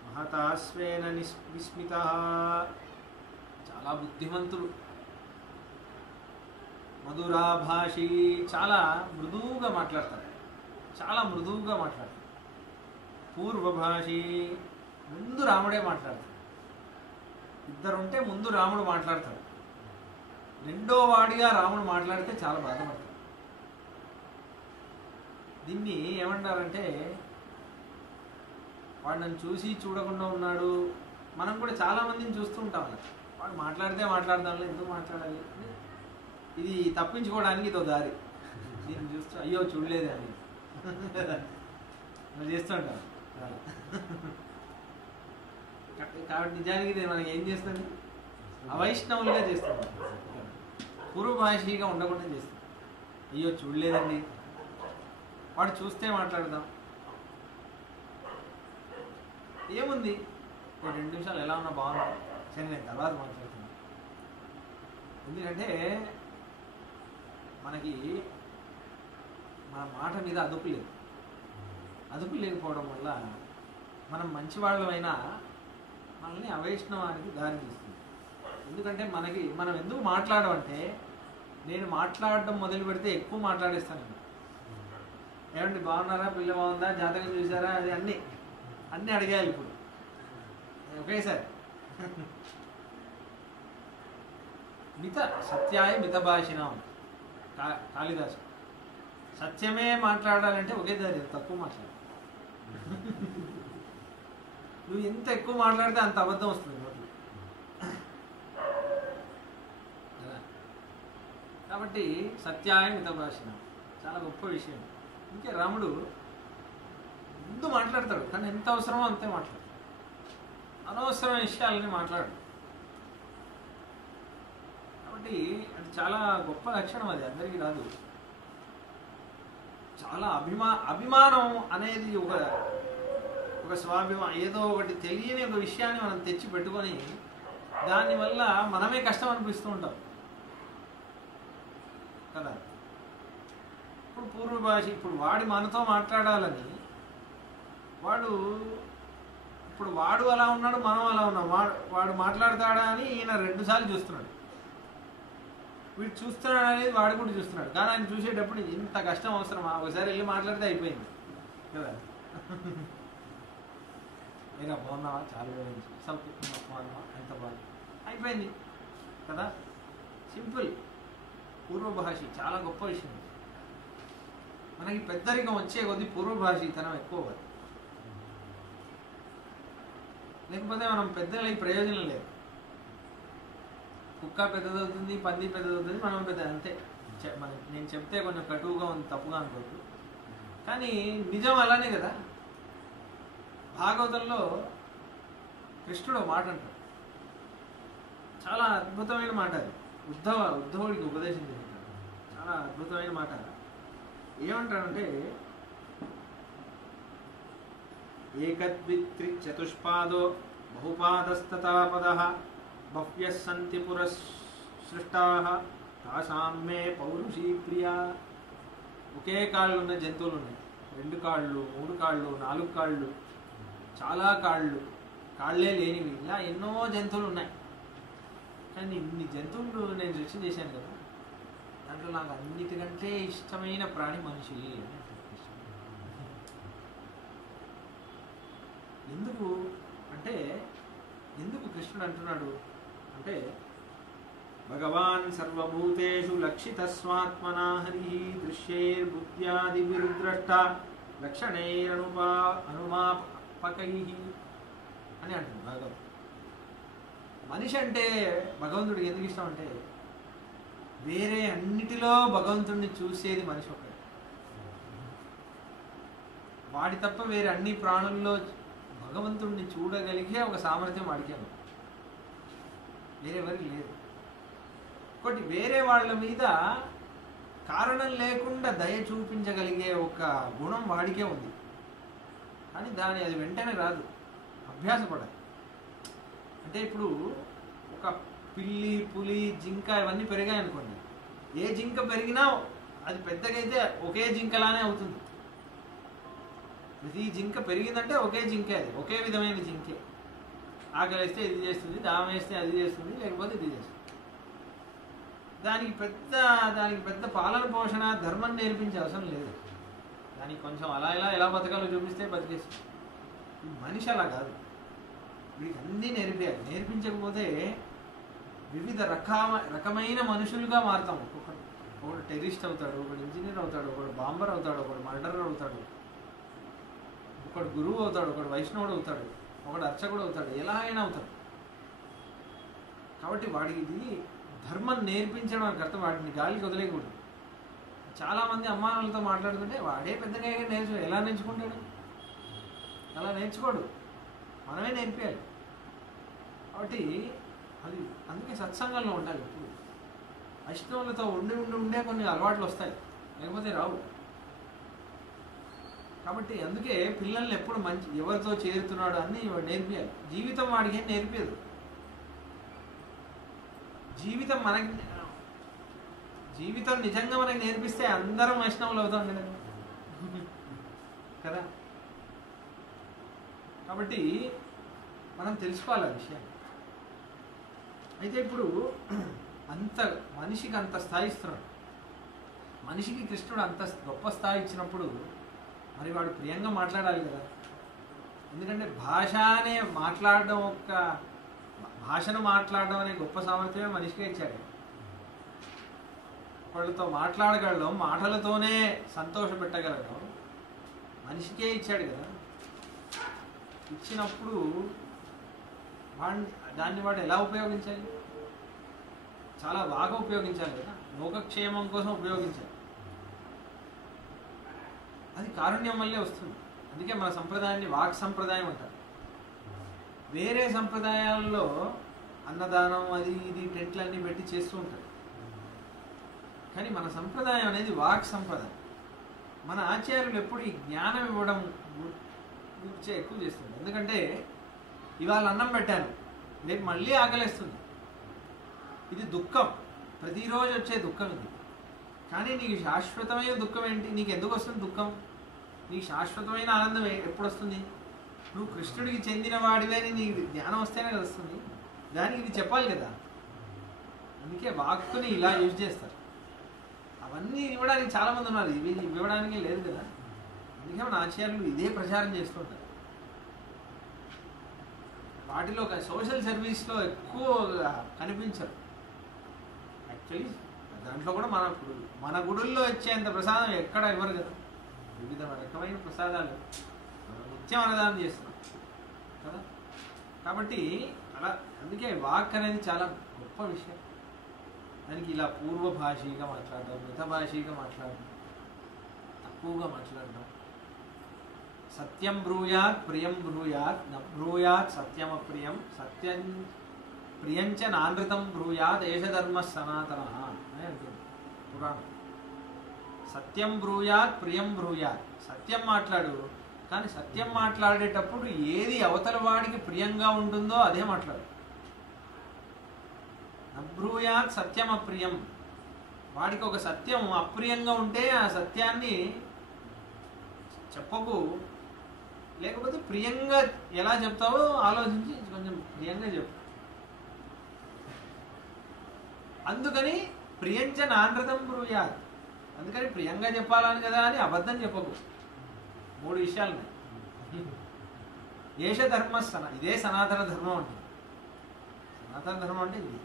మహతాస్వేన విస్మితః. చాలా బుద్ధిమంతుడు, మధురాభాషి, చాలా మృదువుగా మాట్లాడతాడు, చాలా మృదువుగా మాట్లాడతాడు. పూర్వభాషి, ముందు రాముడే మాట్లాడతాడు. ఇద్దరుంటే ముందు రాముడు మాట్లాడతాడు. రెండో వాడిగా రాముడు మాట్లాడితే చాలా బాధపడతాడు. దీన్ని ఏమంటారంటే వాడు నన్ను చూసి చూడకుండా ఉన్నాడు. మనం కూడా చాలా మందిని చూస్తూ ఉంటాం. వాడు మాట్లాడితే మాట్లాడదాంలో ఎందుకు మాట్లాడాలి, ఇది తప్పించుకోవడానికి ఇదో దారి. దీన్ని చూస్తూ అయ్యో చూడలేదని నువ్వు చేస్తూ ఉంటావు. కాబట్టి నిజానికి నేను మనకి ఏం చేస్తుంది, అవైష్ణవులుగా చేస్తాం, పూర్వభాషిగా ఉండకుండా చేస్తాం. అయ్యో చూడలేదండి, వాడు చూస్తే మాట్లాడదాం, ఏముంది 2 నిమిషాలు ఎలా ఉన్నా బాగున్నా, సరే నేను తర్వాత మాట్లాడుతున్నాను. ఎందుకంటే మనకి మన మాట మీద అదుపు లేదు. అదుపు లేకపోవడం వల్ల మనం మంచివాళ్ళమైనా మనల్ని అవైష్ణవానికి దారి తీస్తుంది. ఎందుకంటే మనం ఎందుకు మాట్లాడమంటే, నేను మాట్లాడడం మొదలు పెడితే ఎక్కువ మాట్లాడేస్తాను. ఏమండి బాగున్నారా, పిల్ల బాగుందా, జాతకం చూసారా, అది అన్నీ అడిగాలి ఇప్పుడు ఒకేసారి. మిత సత్యాయ మిత భాషిణం కాళిదాసు. సత్యమే మాట్లాడాలంటే ఒకే దారి, తక్కువ మాట్లాడాలి. నువ్వు ఎంత ఎక్కువ మాట్లాడితే అంత అబద్ధం వస్తుంది నోట్లో. కాబట్టి సత్యాయ మిత భాషిణం చాలా గొప్ప విషయం. ఇంకే రాముడు ముందు మాట్లాడతాడు, కానీ ఎంత అవసరమో అంతే మాట్లాడతాడు. అనవసరమైన విషయాలని మాట్లాడు. కాబట్టి అది చాలా గొప్ప లక్షణం, అది అందరికీ రాదు. చాలా అభిమానం అనేది ఒక స్వాభిమానం, ఏదో ఒకటి తెలియని ఒక విషయాన్ని మనం తెచ్చి పెట్టుకొని దానివల్ల మనమే కష్టం అనిపిస్తూ ఉంటాం కదా. ఇప్పుడు పూర్వ భాష, ఇప్పుడు వాడి మనతో మాట్లాడాలని వాడు అలా ఉన్నాడు, మనం అలా ఉన్నాం. వాడు మాట్లాడతాడా అని ఈయన 2 సార్లు చూస్తున్నాడు. వీడు చూస్తున్నాడు అనేది వాడు కూడా చూస్తున్నాడు. కానీ ఆయన చూసేటప్పుడు ఇంత కష్టం అవసరమా, ఒకసారి వెళ్ళి మాట్లాడితే అయిపోయింది కదా. అయినా బాగున్నావా, చాలా బాగున్నావా, ఎంత బాగుంది, అయిపోయింది కదా. సింపుల్. పూర్వభాషి చాలా గొప్ప విషయం. మనకి పెద్దరికం వచ్చే కొద్దీ పూర్వభాషితనం ఎక్కువ, లేకపోతే మనం పెద్దలకి ప్రయోజనం లేదు. కుక్క పెద్దదవుతుంది, పంది పెద్దదవుతుంది, మనం పెద్ద, అంతే. నేను చెప్తే కొంచెం కటువుగా ఉంది, తప్పుగా అనుకోవద్దు, కానీ నిజం అలానే కదా. భాగవతంలో కృష్ణుడు మాట అంటాడు, చాలా అద్భుతమైన మాట. అది ఉద్ధవుడికి ఉపదేశం చేస్తాడు, చాలా అద్భుతమైన మాట. ఏమంటాడంటే, ఏకద్విత్రి చతుష్పాదో బహుపాదస్తతా పదః బహ్వ్యః సంతి పురసృష్టాః తాసాం మే పౌరుషీ ప్రియా. ఒకే కాళ్ళు ఉన్న జంతువులు ఉన్నాయి, 2 కాళ్ళు, 3 కాళ్ళు, 4 కాళ్ళు, చాలా కాళ్ళే లేనివి, ఇలా ఎన్నో జంతువులు ఉన్నాయి. కానీ ఇన్ని జంతువులు నేను సృష్టి చేశాను కదా, దాంట్లో నాకు అన్నిటికంటే ఇష్టమైన ప్రాణి మనిషి. ఎందుకు అంటే, ఎందుకు కృష్ణుడు అంటున్నాడు అంటే, భగవాన్ సర్వభూతేషు లక్షిత స్వాత్మనా హరి దృశ్యైర్బుద్ధ్యాదిభిర్ద్రష్ట లక్షణైరనుమాపకై అని అంటుంది భగవంతుడు. మనిషి అంటే భగవంతుడికి ఎందుకు ఇష్టం అంటే, వేరే అన్నిటిలో భగవంతుడిని చూసేది మనిషి ఒకటే. వాడి తప్ప వేరే అన్ని ప్రాణుల్లో భగవంతుడిని చూడగలిగే ఒక సామర్థ్యం వాడికే ఉంది, వేరెవరికి లేదు. ఒకటి, వేరే వాళ్ళ మీద కారణం లేకుండా దయ చూపించగలిగే ఒక గుణం వాడికే ఉంది. కానీ అది వెంటనే రాదు, అభ్యాసపడాలి. అంటే ఇప్పుడు ఒక పిల్లి, పులి, జింక ఇవన్నీ పెరిగాయి అనుకోండి, ఏ జింక పెరిగినా అది పెద్దగైతే ఒకే జింకలానే అవుతుంది. ప్రతి జింక పెరిగిందంటే ఒకే జింకే, అది ఒకే విధమైన జింకే. ఆకలి వేస్తే ఇది చేస్తుంది, దాహం వేస్తే అది చేస్తుంది, లేకపోతే ఇది చేస్తుంది. దానికి పెద్ద పాలన పోషణ ధర్మం నేర్పించే అవసరం లేదు. దానికి కొంచెం అలా ఎలా బతకాలో చూపిస్తే బతికేస్తుంది. మనిషి అలా కాదు, వీడికి అన్నీ నేర్పించాలి. నేర్పించకపోతే వివిధ రకమైన మనుషులుగా మారుతాం. ఒకడు టెర్రిస్ట్ అవుతాడు, ఒకడు ఇంజనీర్ అవుతాడు, ఒకడు బాంబర్ అవుతాడు, ఒకడు మర్డరర్ అవుతాడు, ఒకడు గురువు అవుతాడు, ఒకడు వైష్ణవుడు అవుతాడు, ఒకడు అర్చకుడు అవుతాడు, ఎలా అయినా అవుతాడు. కాబట్టి వాడికి ఇది ధర్మం నేర్పించడం అని అర్థం. వాటిని గాలికి వదిలేయకూడదు. చాలామంది అమ్మానాలతో మాట్లాడుతుంటే వాడే పెద్దగా ఎలా నేర్చుకుంటాడు? అలా నేర్చుకోడు, మనమే నేర్పించాలి. కాబట్టి అది అందుకే సత్సంగంలో ఉండాలి. ఎప్పుడు వైష్ణవులతో ఉండే కొన్ని అలవాట్లు వస్తాయి, లేకపోతే రావు. కాబట్టి అందుకే పిల్లల్ని ఎప్పుడు ఎవరితో చేరుతున్నాడు అన్నీ నేర్పియాలి. జీవితం వాడికి ఏం నేర్పించదు. జీవితం నిజంగా మనకి నేర్పిస్తే అందరం వైష్ణవులు అవుతాం కదా. కాబట్టి మనం తెలుసుకోవాలి ఆ విషయాన్ని. అయితే ఇప్పుడు మనిషికి అంత స్థాయి ఇస్తున్నాడు. మనిషికి కృష్ణుడు అంత గొప్ప స్థాయి ఇచ్చినప్పుడు మరి వాడు ప్రియంగా మాట్లాడాలి కదా. ఎందుకంటే భాషను మాట్లాడడం అనే గొప్ప సామర్థ్యమే మనిషికే ఇచ్చాడు. వాళ్ళతో మాట్లాడగలడం, మాటలతోనే సంతోష పెట్టగలడం మనిషికే ఇచ్చాడు కదా. ఇచ్చినప్పుడు దాన్ని వాడు ఎలా ఉపయోగించాలి? చాలా బాగా ఉపయోగించాలి కదా. లోకక్షేమం కోసం ఉపయోగించాలి. అది కారుణ్యం వల్లే వస్తుంది. అందుకే మన సంప్రదాయాన్ని వాక్ సంప్రదాయం అంటారు. వేరే సంప్రదాయాల్లో అన్నదానం అది ఇది టెంట్లన్నీ పెట్టి చేస్తూ ఉంటారు. కానీ మన సంప్రదాయం అనేది వాక్ సంప్రదాయం. మన ఆచార్యులు ఎప్పుడు ఈ జ్ఞానం ఇవ్వడం ఎక్కువ చేస్తుంది. ఎందుకంటే ఇవాళ అన్నం పెట్టాను, రేపు మళ్ళీ ఆకలిస్తుంది. ఇది దుఃఖం, ప్రతిరోజు వచ్చే దుఃఖం ఇది. కానీ నీకు శాశ్వతమైన దుఃఖం ఏంటి? నీకు ఎందుకు వస్తుంది దుఃఖం? నీకు శాశ్వతమైన ఆనందం ఎప్పుడు వస్తుంది? నువ్వు కృష్ణుడికి చెందిన వాడివే అని నీకు జ్ఞానం వస్తేనే కదా వస్తుంది. దానికి ఇది చెప్పాలి కదా. అందుకే వాక్కుని ఇలా యూజ్ చేస్తారు. అవన్నీ ఇవ్వడానికి చాలామంది ఉన్నారు, ఇవి ఇవ్వడానికి లేదు కదా. అందుకే మన ఆచార్యులు ఇదే ప్రచారం చేస్తుంటారు. వాటిలో సోషల్ సర్వీస్లో ఎక్కువ కనిపించరు. యాక్చువల్లీ దాంట్లో కూడా మన గుడుల్లో వచ్చేంత ప్రసాదం ఎక్కడ ఇవ్వరు కదా. వివిధ రకమైన ప్రసాదాలు నిత్యం అన్నదానం చేస్తున్నాం కదా. కాబట్టి అలా అందుకే వాక్ అనేది చాలా గొప్ప విషయం. దానికి ఇలా పూర్వభాషిగా మాట్లాడడం, మితభాషిగా మాట్లాడడం, తక్కువగా మాట్లాడడం, సత్యం బ్రూయాత్ ప్రియం బ్రూయాత్ న బ్రూయాత్ సత్యం అప్రియం సత్యం ప్రియంచ నానృతం బ్రూయాత్ ఏషధర్మ సనాతన అని అంటుంది పురాణం. సత్యం బ్రూయాత్ ప్రియం బ్రూయాత్, సత్యం మాట్లాడు, కానీ సత్యం మాట్లాడేటప్పుడు ఏది అవతల వాడికి ప్రియంగా ఉంటుందో అదే మాట్లాడు. నబ్రూయాత్ సత్యం అప్రియం, వాడికి ఒక సత్యం అప్రియంగా ఉంటే ఆ సత్యాన్ని చెప్పకు. లేకపోతే ప్రియంగా ఎలా చెప్తావో ఆలోచించి కొంచెం ప్రియంగా చెప్పు. అందుకని ప్రియంచ నానృతం బ్రూయాత్, అందుకని ప్రియంగా చెప్పాలని కదా అని అబద్ధం చెప్పకు. 3 విషయాలు ఉన్నాయి. ఏష ధర్మ ఇదే సనాతన ధర్మం అంటే. సనాతన ధర్మం అంటే ఇది.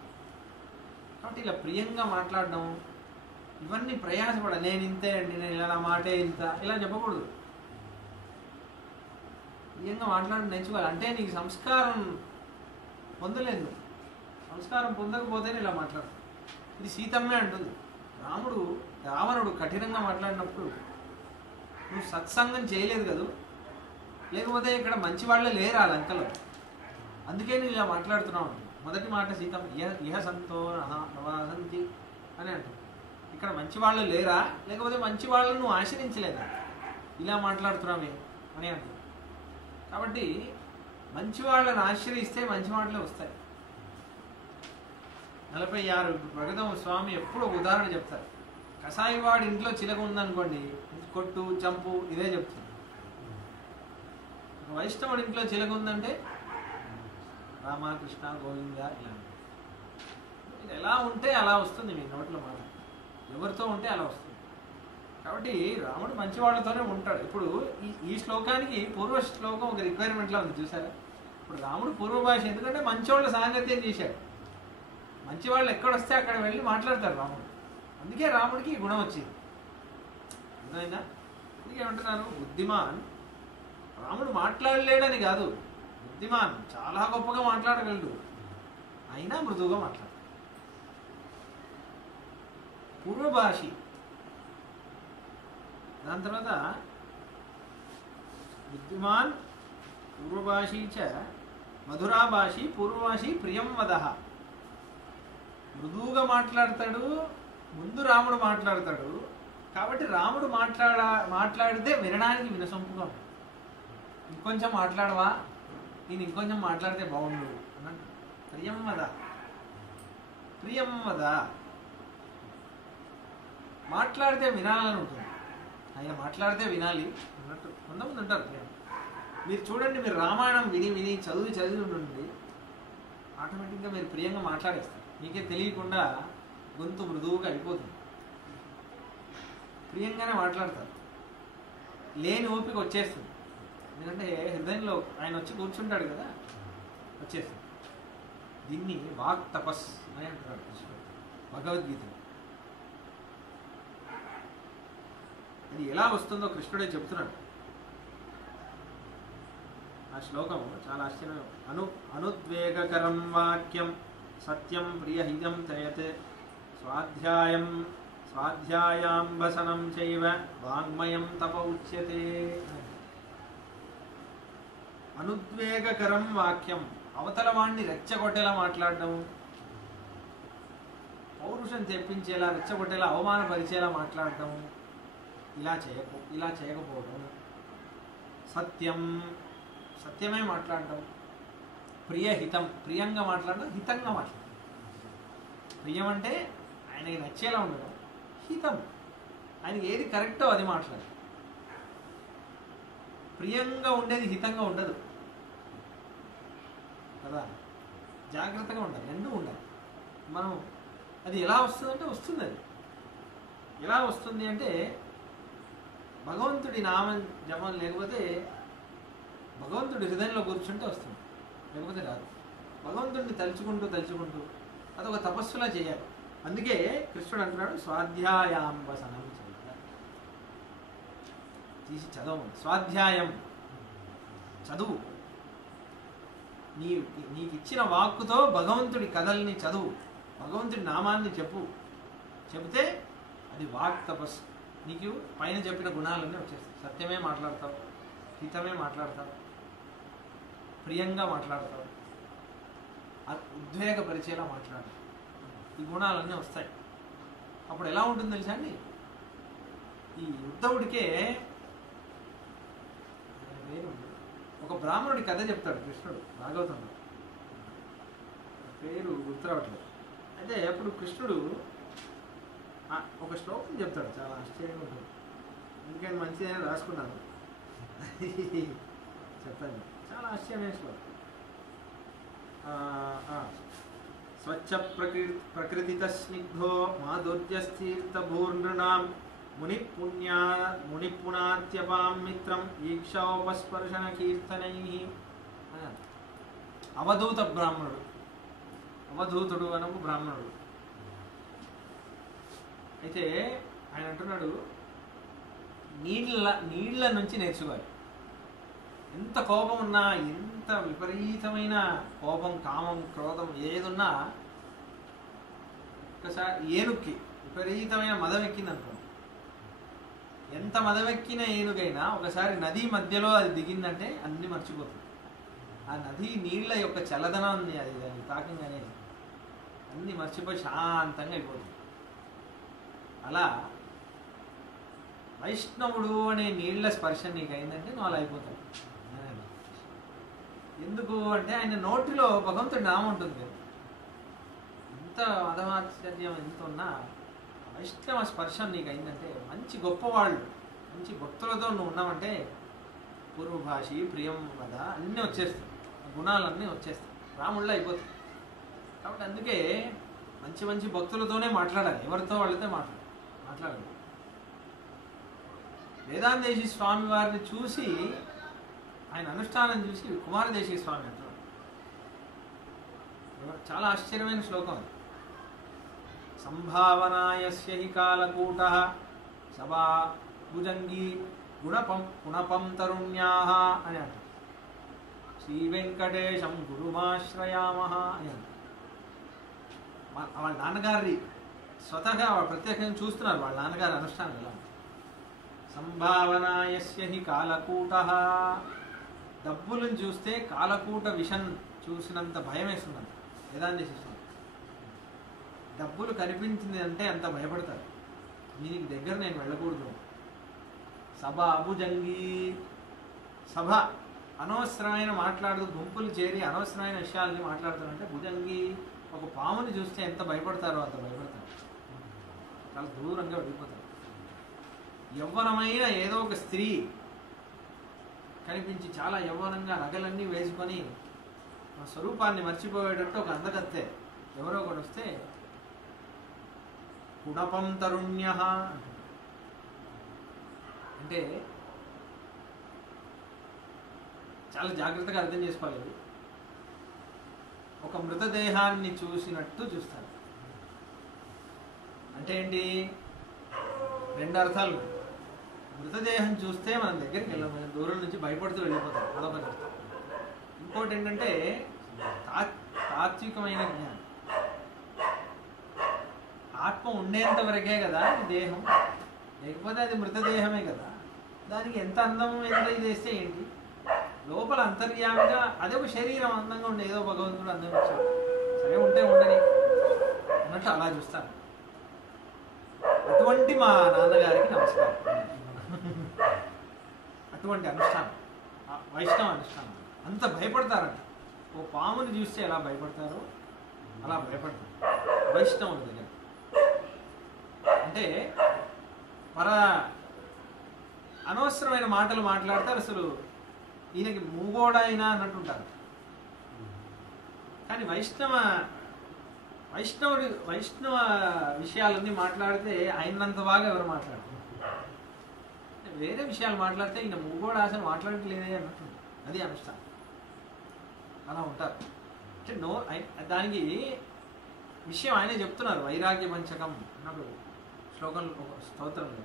కాబట్టి ఇలా ప్రియంగా మాట్లాడడం, ఇవన్నీ ప్రయాసపడ నేను ఇంతే అండి, నేను ఇలా నా మాటే ఇంత ఇలా చెప్పకూడదు. ప్రియంగా మాట్లాడడం నేర్చుకోవాలి. అంటే నీకు సంస్కారం పొందలేదు. సంస్కారం పొందకపోతేనే ఇలా మాట్లాడు. ఇది సీతమ్మే అంటుంది. రావణుడు కఠినంగా మాట్లాడినప్పుడు నువ్వు సత్సంగం చేయలేదు కదా, లేకపోతే ఇక్కడ మంచి వాళ్ళే లేరు ఆ లంకలో, అందుకే నేను ఇలా మాట్లాడుతున్నావు. మొదటి మాట సీతమ్మ ఇహ సంతో నవాసంతి అని అంటుంది. ఇక్కడ మంచి వాళ్ళు లేరా, లేకపోతే మంచి వాళ్ళను నువ్వు ఆశ్రయించలేదా, ఇలా మాట్లాడుతున్నావే అని అంటుంది. కాబట్టి మంచి వాళ్ళని ఆశ్రయిస్తే మంచి మాటలే వస్తాయి. 46 భగదం స్వామి ఎప్పుడు ఒక ఉదాహరణ చెప్తారు. కసాయి వాడి ఇంట్లో చిలక ఉందనుకోండి, కొట్టు చంపు ఇదే చెప్తుంది. వైష్ణవుడి ఇంట్లో చిలక ఉందంటే రామకృష్ణ గోవింద ఇలా. ఇది ఎలా ఉంటే అలా వస్తుంది మీ నోట్లో మాట, ఎవరితో ఉంటే అలా వస్తుంది. కాబట్టి రాముడు మంచి వాళ్ళతోనే ఉంటాడు. ఇప్పుడు ఈ శ్లోకానికి పూర్వ శ్లోకం ఒక రిక్వైర్మెంట్లో ఉంది చూసారా. ఇప్పుడు రాముడు పూర్వభాష, ఎందుకంటే మంచివాళ్ళ సాంగత్యం చేశాడు. మంచి వాళ్ళు ఎక్కడొస్తే అక్కడ వెళ్ళి మాట్లాడతారు రాముడు. అందుకే రాముడికి ఈ గుణం వచ్చింది. అర్థమైందా? అందుకే ఏమంటున్నారు, బుద్ధిమాన్. రాముడు మాట్లాడలేడని కాదు, బుద్ధిమాన్ చాలా గొప్పగా మాట్లాడగలడు, అయినా మృదువుగా మాట్లాడు. పూర్వభాషి, దాని తర్వాత బుద్ధిమాన్ పూర్వభాషీ చ మధురాభాషి పూర్వభాషి ప్రియం వదః. మృదువుగా మాట్లాడతాడు, ముందు రాముడు మాట్లాడతాడు. కాబట్టి రాముడు మాట్లాడితే వినడానికి వినసొంపుగా ఉంటుంది. ఇంకొంచెం మాట్లాడవా, నేను ఇంకొంచెం మాట్లాడితే బాగుండు అన్నట్టు. ప్రియం వద, ప్రియం వద, మాట్లాడితే వినాలని ఉంటుంది. ఆయన మాట్లాడితే వినాలి అన్నట్టు. కొంతమంది ఉంటారు. మీరు చూడండి, మీరు రామాయణం విని చదివి ఉండండి, ఆటోమేటిక్గా మీరు ప్రియంగా మాట్లాడేస్తారు. మీకే తెలియకుండా గొంతు మృదువుగా అయిపోతుంది. ప్రియంగానే మాట్లాడతారు, లేని ఓపిక వచ్చేస్తుంది. ఎందుకంటే హృదయంలో ఆయన వచ్చి కూర్చుంటాడు కదా, వచ్చేస్తుంది. దీన్ని వాక్ తపస్ అని అంటున్నాడు కృష్ణుడు భగవద్గీతలో. అది ఎలా వస్తుందో కృష్ణుడే చెప్తున్నాడు. ఆ శ్లోకం చాలా ఆశ్చర్యం. అనుద్వేగకరం వాక్యం సత్యం ప్రియహితం తయత్ స్వాధ్యాయాంబసనం చైవ వాంగ్మయం తప ఉచ్యతే. అనుద్వేగకరం వాక్యం, అవతల వాణ్ణి రెచ్చగొట్టేలా మాట్లాడడం, పౌరుషం తెప్పించేలా, రెచ్చగొట్టేలా, అవమానపరిచేలా మాట్లాడడం, ఇలా చేయకపోవడం. సత్యమే మాట్లాడడం, ప్రియహితం, ప్రియంగా మాట్లాడడం, హితంగా మాట్లాడడం. ప్రియం అంటే ఆయనకి నచ్చేలా ఉండడం, హితం ఆయనకి ఏది కరెక్టో అది మాట్లాడాలి. ప్రియంగా ఉండేది హితంగా ఉండదు కదా, జాగ్రత్తగా ఉండాలి, రెండూ ఉండాలి. మనం అది ఎలా వస్తుందంటే వస్తుంది. అది ఎలా వస్తుంది అంటే భగవంతుడి నామం జపం లేకపోతే, భగవంతుడి హృదయంలో కూర్చుంటే వస్తుంది, లేకపోతే రాదు. భగవంతుడిని తలుచుకుంటూ తలుచుకుంటూ అదొక తపస్సులా చేయాలి. అందుకే కృష్ణుడు అంటున్నాడు స్వాధ్యాయాంబసనం చేయాలి. తీసి చదవం, స్వాధ్యాయం చదువు. నీకు ఇచ్చిన వాక్కుతో భగవంతుడి కథల్ని చదువు, భగవంతుడి నామాన్ని చెబితే అది వాక్ తపస్సు. నీకు పైన చెప్పిన గుణాలన్నీ వచ్చేస్తాయి. సత్యమే మాట్లాడతావు, హితమే మాట్లాడతావు, ప్రియంగా మాట్లాడతావు, ఉద్వేగపరిచేలా మాట్లాడతావు. ఈ గుణాలన్నీ వస్తాయి. అప్పుడు ఎలా ఉంటుంది తెలుసా అండి, ఈ ఉద్ధవుడికే ఒక బ్రాహ్మణుడి కథ చెప్తాడు కృష్ణుడు భాగవతంలో, పేరు గుర్తురావట్లేదు. అయితే అప్పుడు కృష్ణుడు ఒక శ్లోకం చెప్తాడు, చాలా ఆశ్చర్యంగా ఉంటుంది. ఇంకేం మంచిదని రాసుకున్నాను, చెప్తాను. చాలా ఆశ్చర్యమైన శ్లోకం. స్వచ్ఛ ప్రకృతిత స్నిగ్ధో మాధుర్యస్థీర్థభూర్నృణాం మునిపుణాత్యపాం మిత్రం ఈక్షోపస్పర్శన కీర్తనై. అవధూత బ్రాహ్మణుడు, అవధూతుడు అనకు బ్రాహ్మణుడు. అయితే ఆయన అంటున్నాడు, నీళ్ళ నుంచి నేర్చుకోవాలి. ఎంత కోపం ఉన్నా, ఎంత విపరీతమైన కోపం, కామం, క్రోధం ఏదున్నా, ఒకసారి ఏనుక్కి విపరీతమైన మదం ఎక్కింది అనుకో, ఎంత మదవెక్కిన ఏనుగైనా ఒకసారి నది మధ్యలో అది దిగిందంటే అన్ని మర్చిపోతుంది. ఆ నది నీళ్ల యొక్క చల్లదనాన్ని అది తాకంగానే అన్ని మర్చిపోయి శాంతంగా అయిపోతుంది. అలా వైష్ణవుడు అనే నీళ్ల స్పర్శ నీకు అయిందంటే నువ్వు అలా అయిపోతావు. ఎందుకు అంటే ఆయన నోటిలో భగవంతుడి నామం ఉంటుంది. ఎంత మదమాశ్చర్యం ఎంత ఉన్నా వైష్ణవ స్పర్శం నీకు అయిందంటే, మంచి గొప్పవాళ్ళు, మంచి భక్తులతో నువ్వు ఉన్నావంటే పూర్వభాషి, ప్రియం వద అన్నీ వచ్చేస్తాయి, గుణాలన్నీ వచ్చేస్తాయి, రాముళ్ళ అయిపోతాయి. కాబట్టి అందుకే మంచి మంచి భక్తులతోనే మాట్లాడాలి, ఎవరితో వాళ్ళతో మాట్లాడాలి. వేదాంతేశి స్వామి వారిని చూసి, ఆయన అనుష్ఠానం చూసి కుమారదేశి స్వామి అంటారు. చాలా ఆశ్చర్యమైన శ్లోకం అది. సంభావనాయస్య హి కాలకూటః సభా భుజంగి గుణపం తరుణ్యాః అని అంటారు. శ్రీ వెంకటేశం గురుమాశ్రయామః అని అంటారు. వాళ్ళ నాన్నగారి స్వతహా ప్రత్యేకంగా చూస్తున్నారు వాళ్ళ నాన్నగారి అనుష్ఠానం ఎలా. సంభావనాయస్య హి కాలకూటః, డబ్బులను చూస్తే కాలకూట విషం చూసినంత భయం వేస్తుందంట వేదాంతేశి స్వామి. డబ్బులు కనిపించింది అంటే అంత భయపడతారు, దీనికి దగ్గర నేను వెళ్ళకూడదు. సభ అభుజంగి, సభ అనవసరమైన మాట్లాడుతూ గుంపులు చేరి అనవసరమైన విషయాల్ని మాట్లాడుతారంటే, భుజంగి ఒక పాముని చూస్తే ఎంత భయపడతారో అంత భయపడతారు, చాలా దూరంగా వెళ్ళిపోతారు. యవ్వనమైన ఏదో ఒక స్త్రీ కనిపించి చాలా యవ్వనంగా నగలన్నీ వేసుకొని స్వరూపాన్ని మర్చిపోయేటట్టు ఒక అందగత్తె ఎవరో ఒకటి వస్తే గుణపం తరుణ్య అంటే చాలా జాగ్రత్తగా అర్థం చేసుకోవాలి. ఒక మృతదేహాన్ని చూసినట్టు చూస్తారు. అంటే ఏంటి, రెండు అర్థాలు. మృతదేహం చూస్తే మనం దగ్గరికి వెళ్ళాం, మనం దూరం నుంచి భయపడుతూ వెళ్ళిపోతాం, అదొక అర్థం. ఇంకోటి ఏంటంటే తాత్వికమైన జ్ఞానం. ఆత్మ ఉండేంత వరకే కదా దేహం, లేకపోతే అది మృతదేహమే కదా. దానికి ఎంత అందం, ఎంత ఇది వేస్తే ఏంటి, లోపల అంతర్యామిగా అదే ఒక శరీరం అందంగా ఉండే, ఏదో భగవంతుడు అందం ఇచ్చాడు, సరే ఉంటే ఉండని అన్నట్లు అలా చూస్తాను. అటువంటి మా నాన్నగారికి నమస్కారం. అటువంటి అనుష్ఠానం వైష్ణవ అనుష్ఠానం. అంత భయపడతారంట. ఓ పాముని చూస్తే ఎలా భయపడతారో అలా భయపడతారు వైష్ణవుల దగ్గర. అంటే అనవసరమైన మాటలు మాట్లాడతారు, అసలు ఈయనకి మూగోడైనా అన్నట్టుంటారు. కానీ వైష్ణవ విషయాలన్నీ మాట్లాడితే ఆయనంత బాగా ఎవరు మాట్లాడతారు? వేరే విషయాలు మాట్లాడితే ఈయన మూగోడ అసలు మాట్లాడట్లేదే అన్నట్టు, అది అనుష్ఠానం. అలా ఉంటారు. అంటే దానికి విషయం ఆయనే చెప్తున్నారు. వైరాగ్య పంచకం అన్నప్పుడు శ్లోకంలో, స్తోత్రంలో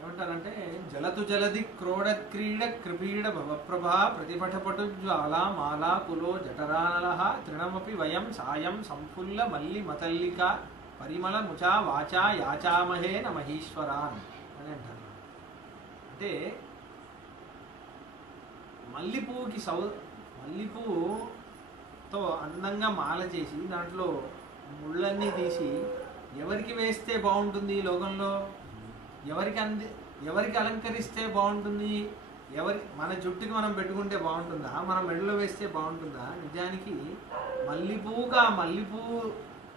ఏమంటారంటే, జలతు జలది క్రోడ క్రీడ కృపీడ భవప్రభా ప్రతిపటపటు జ్వాలా మాలా కులో జఠరానల తృణమపి వయం సాయం సంఫుల్ల మల్లి మతల్లిక పరిమళ ముచా వాచా యాచామహే నమహీశ్వరాన్ అని అంటారు. అంటే మల్లిపువ్వుతో అందంగా మాల చేసి దాంట్లో ముళ్ళన్నీ తీసి ఎవరికి వేస్తే బాగుంటుంది ఈ లోకంలో, ఎవరికి అలంకరిస్తే బాగుంటుంది, మన జుట్టుకి మనం పెట్టుకుంటే బాగుంటుందా, మన మెడలో వేస్తే బాగుంటుందా? నిజానికి మల్లిపువ్వు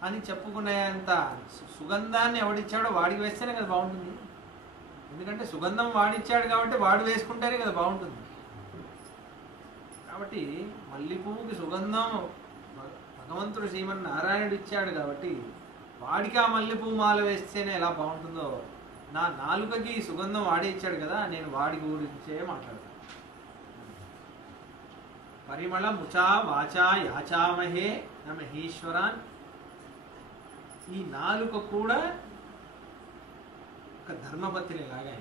అని చెప్పుకునేంత సుగంధాన్ని ఎవడిచ్చాడో వాడికి వేస్తేనే కదా బాగుంటుంది. ఎందుకంటే సుగంధం వాడిచ్చాడు కాబట్టి వాడు వేసుకుంటేనే కదా బాగుంటుంది. కాబట్టి మల్లిపువ్వుకి సుగంధం భగవంతుడు శ్రీమన్నారాయణుడు ఇచ్చాడు కాబట్టి వాడికి ఆ మల్లెపువ్వు మాల వేస్తేనే ఎలా బాగుంటుందో, నా నాలుకకి సుగంధం వాడే ఇచ్చాడు కదా, నేను వాడి గురించే మాట్లాడతాను. పరిమళ ముచా వాచా యాచామహే నమహీశ్వరాన్. ఈ నాలుక కూడా ఒక ధర్మపత్ని లాగా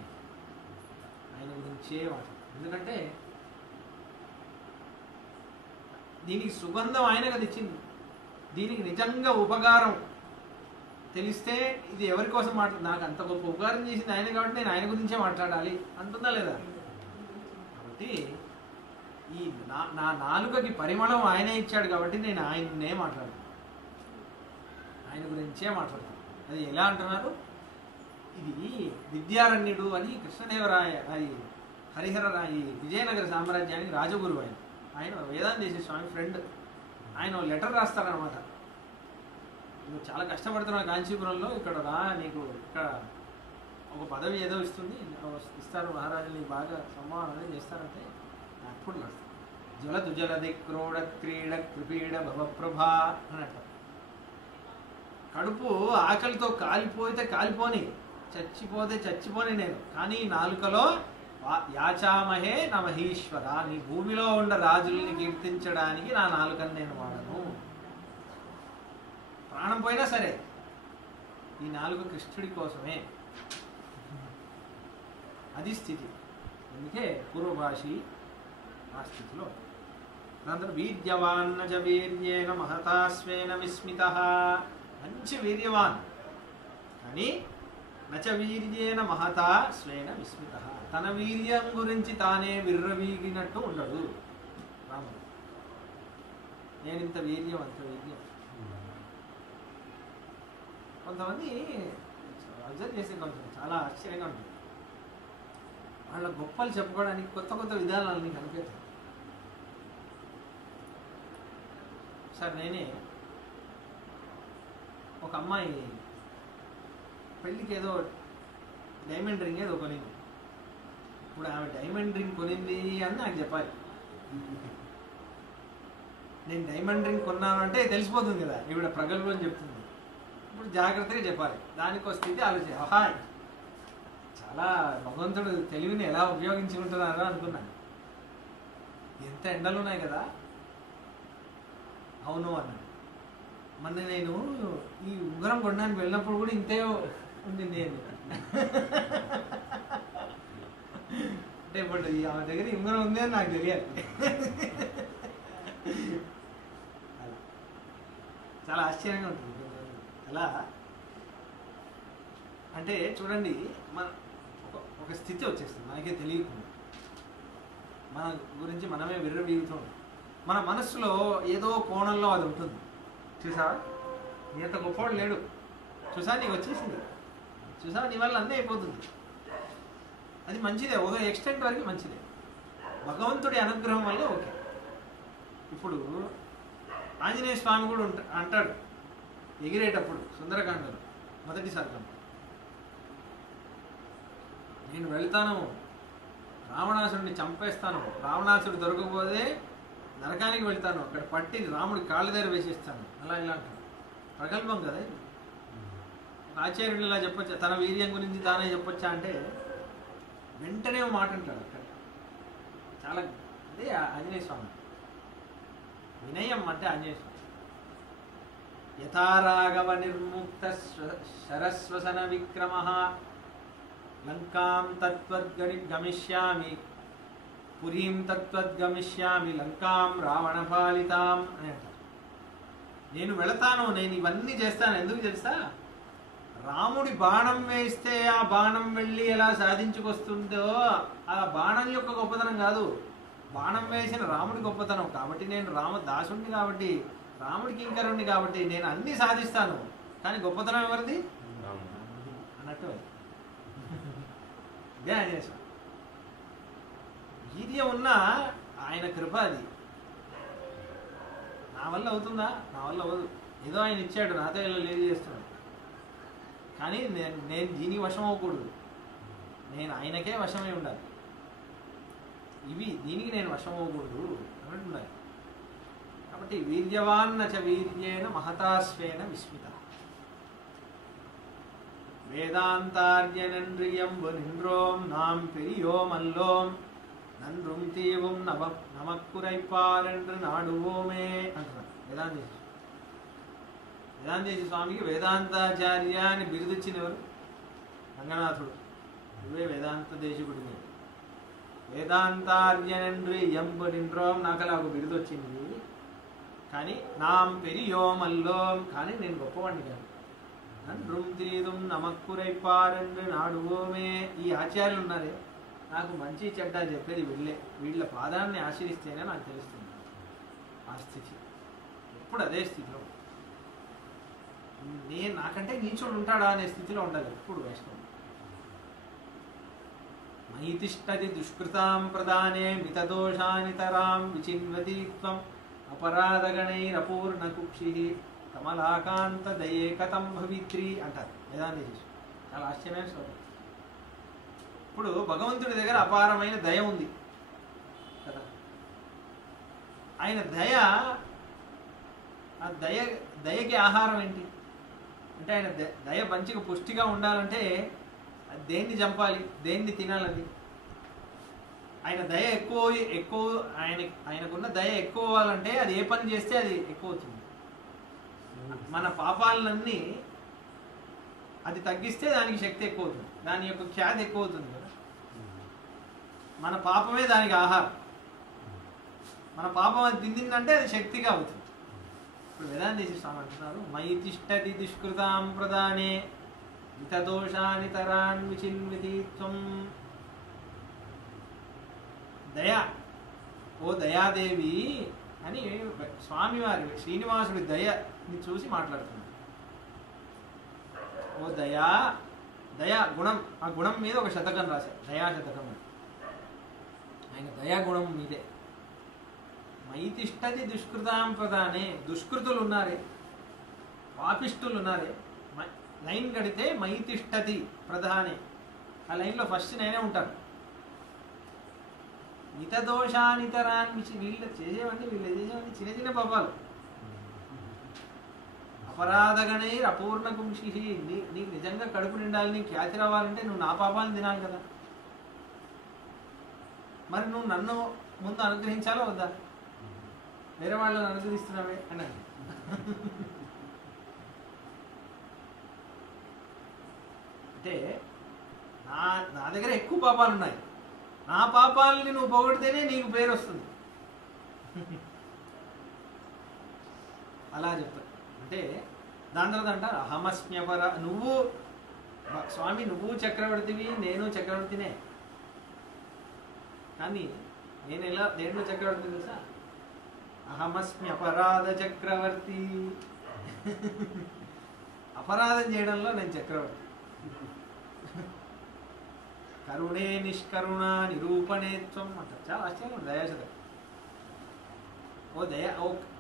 ఆయన గురించే మాట్లాడతాను. ఎందుకంటే దీనికి సుగంధం ఆయన కదా ఇచ్చింది. దీనికి నిజంగా ఉపకారం తెలిస్తే ఇది ఎవరి కోసం నాకు అంత గొప్ప ఉపకారం చేసింది ఆయన కాబట్టి నేను ఆయన గురించే మాట్లాడాలి అంటుందా లేదా? కాబట్టి ఈ నా నాలుకకి పరిమళం ఆయనే ఇచ్చాడు కాబట్టి నేను ఆయన్నే మాట్లాడతాను, ఆయన గురించే మాట్లాడతాను. అది ఎలా అంటున్నారు? ఇది విద్యారణ్యుడు అని కృష్ణదేవరాయ హరిహరరాయి విజయనగర సామ్రాజ్యానికి రాజగురు ఆయన వేదాంతేశ్వర స్వామి ఫ్రెండ్. ఆయన లెటర్ రాస్తారనమాట, నువ్వు చాలా కష్టపడుతున్నావు కాంచీపురంలో, ఇక్కడ రా, నీకు ఇక్కడ ఒక పదవి ఏదో ఇస్తారు మహారాజు, నీకు బాగా సంభావన అనేది చేస్తారంటే అప్పుడు రాస్తాను. జలతు జలది క్రోడ క్రీడ కృపీడ భవప్రభా అని అంటారు. కడుపు ఆకలితో కాలిపోతే కాలిపోని, చచ్చిపోతే చచ్చిపోని నేను, కానీ నాలుకలో యాచామహే నమహీశ్వర, నీ భూమిలో ఉన్న రాజుల్ని కీర్తించడానికి నా నాలుకని నేను వాడను. ప్రాణం పోయినా సరే ఈ నాలుగు కృష్ణుడి కోసమే. అది స్థితి. అందుకే పూర్వభాషి ఆ స్థితిలో. అనంతరం వీర్యవాన్న చ వీర్యేన మహతాస్వేన విస్మిత. మంచి వీర్యవాన్ కానీ నచ వీర్యేన మహతా స్వేన విస్మిత, తన వీర్యం గురించి తానే విర్రవీగినట్టు ఉండడు రాముడు. నేనింత వీర్యం అంత వీర్యం. కొంతమంది అబ్జర్వ్ చేసే కొంచెం చాలా ఆశ్చర్యంగా ఉంటుంది. వాళ్ళ గొప్పలు చెప్పుకోవడానికి కొత్త కొత్త విధానాలని కనిపెడతారు. సార్ నేనే ఒక అమ్మాయి పెళ్ళికి ఏదో డైమండ్ రింగ్ ఏదో కొనింది. ఇప్పుడు ఆమె డైమండ్ రింగ్ కొనింది అని నాకు చెప్పాలి. నేను డైమండ్ రింగ్ కొన్నాను అంటే తెలిసిపోతుంది కదా, ఈవిడ ప్రగల్భం చెప్తుంది. ఇప్పుడు జాగ్రత్తగా చెప్పాలి. దానికి స్థితి ఆలోచన. హాయ్, చాలా భగవంతుడు తెలివిని ఎలా ఉపయోగించుకుంటున్నారో అనుకున్నాను. ఎంత ఎండలు ఉన్నాయి కదా. అవును అన్నాడు. మొన్న నేను ఈ ఉంగరం కొనడానికి వెళ్ళినప్పుడు కూడా ఇంతే ఉండింది అని. అంటే ఇప్పుడు ఆమె దగ్గర ఉంగరం ఉంది అని నాకు తెలియాలి. చాలా ఆశ్చర్యంగా ఉంటుంది అలా. అంటే చూడండి, మన ఒక స్థితి వచ్చేస్తుంది మనకే తెలియకుండా, మన గురించి మనమే విర్రవీగుతాం. మన మనస్సులో ఏదో కోణంలో అది ఉంటుంది. చూసావా, నీ అంత గొప్పవాడు లేడు, చూసా నీకు వచ్చేసింది, చూసా నీ వల్ల అన్నీ అయిపోతుంది. అది మంచిదే, ఒక ఎక్స్టెంట్ వరకు మంచిదే, భగవంతుడి అనుగ్రహం వల్ల ఓకే. ఇప్పుడు ఆంజనేయ స్వామి కూడా అంటాడు ఎగిరేటప్పుడు సుందరకాండలో మొదటి సర్గం, నేను వెళ్తాను రావణాసుడిని చంపేస్తాను, రావణాసుడు దొరకకపోతే నరకానికి వెళ్తాను, అక్కడ పట్టి రాముడి కాళ్ళ దగ్గర వేసేస్తాను, అలా ఇలా అంటాడు. ప్రగల్భం కదా ఇది. ఆచార్యుడు ఇలా చెప్పొచ్చా, తన వీర్యం గురించి తానే చెప్పొచ్చా అంటే వెంటనే మాట అంటాడు అక్కడ. చాలా అదే ఆంజనేయ స్వామి వినయం అంటే. ఆంజనేయ స్వామి యథారాఘవ నిర్ముక్త శరస్వసన విక్రమ లంకాం తత్వద్గమిష్యామి పురీం తత్వద్గమిష్యామి లంకాం రావణ పాలితాం అని అంటారు. నేను వెళతాను, నేను ఇవన్నీ చేస్తాను. ఎందుకు తెలుసా? రాముడి బాణం వేస్తే ఆ బాణం వెళ్ళి ఎలా సాధించుకొస్తుందో ఆ బాణం యొక్క గొప్పతనం కాదు, బాణం వేసిన రాముడి గొప్పతనం. కాబట్టి నేను రామదాసుడిని, కాబట్టి రాముడికి ఇంకరుణ్ణి, కాబట్టి నేను అన్ని సాధిస్తాను. కానీ గొప్పతనం ఎవరిది అన్నట్టు ఇదే ఆంజనేయ స్వామి. వీర్యం ఉన్న ఆయన కృప అది. నా వల్ల అవుతుందా? నా వల్ల అవ్వదు. ఏదో ఆయన ఇచ్చాడు, నాతో ఇలా లేదు చేస్తున్నాడు. కానీ నేను దీనికి వశం అవ్వకూడదు, నేను ఆయనకే వశమై ఉండాలి. దీనికి నేను వశం అవ్వకూడదు అన్నట్టున్నారు. కాబట్టి వీర్యవాన్న చ వీర్యేన మహతాస్వేన విస్మిత వేదాంతార్యనండ్రియంబు నింద్రోం నాం పెరియోం అల్లోం నన్றும் தீவும் நமக்குரைப்பார் என்று నాడువోమే అంటున్నారు వేదాంతేశి. వేదాంతేశి స్వామికి వేదాంతాచార్య అని బిరుదిచ్చిన ఎవరు? రంగనాథుడు. నువ్వే వేదాంత దేశికుడు. మీరు వేదాంతార్యనండ్రి ఎంబు నిండ్రోం, నాకు అలా ఒక బిరుదు వచ్చింది. కానీ నాం పెరియోం అల్లోం, కానీ నేను గొప్పవాడిని కాదు. నన్றும் தீதும் நமக்குரைப்பாరెండ్రు నాడువోమే. ఈ ఆచార్యులు ఉన్నారే, నాకు మంచి చెడ్డ చెప్పేది వీళ్ళ పాదాన్ని ఆశ్రయిస్తేనే నాకు తెలుస్తుంది ఆ స్థితి. ఎప్పుడు అదే స్థితిలో నాకంటే నీచుడు ఉంటాడా అనే స్థితిలో ఉండాలి ఎప్పుడు వైష్ణవం. మయి తిష్టతి దుష్కృతాం ప్రదానే మితదోషానితరాం విచిన్వతి త్వం అపరాధగణైరపూర్ణ కుక్షి కమలాకాంత దయే కథం భవిత్రి అంటారు వేదాంతేశి. చాలా ఆశ్చర్యమైన శ్లోకం. ఇప్పుడు భగవంతుడి దగ్గర అపారమైన దయ ఉంది కదా. ఆయన దయ, ఆ దయకి ఆహారం ఏంటి అంటే, ఆయన దయ మంచిగా పుష్టిగా ఉండాలంటే దేన్ని చంపాలి, దేన్ని తినాలని. ఆయన దయ ఎక్కువ ఆయనకున్న దయ ఎక్కువ అవ్వాలంటే అది ఏ పని చేస్తే అది ఎక్కువ అవుతుంది. మన పాపాలన్నీ అది తగ్గిస్తే దానికి శక్తి ఎక్కువ అవుతుంది, దాని యొక్క ఖ్యాతి ఎక్కువ అవుతుంది కదా. మన పాపమే దానికి ఆహారం. మన పాపం అది తిందిందంటే అది శక్తిగా అవుతుంది. ఇప్పుడు వేదాంతేశి స్వామి అంటున్నారు, మయి తిష్టతి దుష్కృతాం ప్రదానే మితదోషానితరాన్ విచిన్వితి త్వం. దయా, ఓ దయాదేవి అని స్వామివారి శ్రీనివాసుడి దయని చూసి మాట్లాడుతున్నారు. ఓ దయా గుణం, ఆ గుణం మీద ఒక శతకం రాశారు, దయా శతకం అని. ఆయన దయా గుణం మీదే. మయి తిష్టతి దుష్కృతాం ప్రధానే. దుష్కృతులు ఉన్నారే, పాపిష్టులు ఉన్నారే, లైన్ కడితే మయి తిష్టతి ప్రధానే, ఆ లైన్లో ఫస్ట్ నేనే ఉంటాను. మితదోషానితరాన్ని, వీళ్ళు చేసేవన్నీ చిన్న చిన్న పాపాలు. అపరాధగణైర్ అపూర్ణ కుంషి. నీకు నిజంగా కడుపు నిండాలి, నీకు ఖ్యాతి రావాలంటే నువ్వు నా పాపాలను తినాలి కదా. మరి నువ్వు నన్ను ముందు అనుగ్రహించాలో వద్దా? వేరే వాళ్ళని అనుగ్రహిస్తున్నావే అన్నాడు. అంటే నా దగ్గర ఎక్కువ పాపాలు ఉన్నాయి, నా పాపాలని నువ్వు పొగిడితేనే నీకు పేరు వస్తుంది. అలా చెప్తారు. అంటే దాని తర్వాత అంటారు అహమస్మ్యపర. నువ్వు స్వామి, నువ్వు చక్రవర్తివి, నేను చక్రవర్తినే. కానీ నేను చక్రవర్తి తెలుసా? అహమస్మ్యపరాధ చక్రవర్తి. అపరాధం చేయడంలో నేను చక్రవర్తి. కరుణే నిష్కరుణ నిరూపణేత్వం అంటారు. చాలా ఆశ్చర్యం దయాశత. ఓ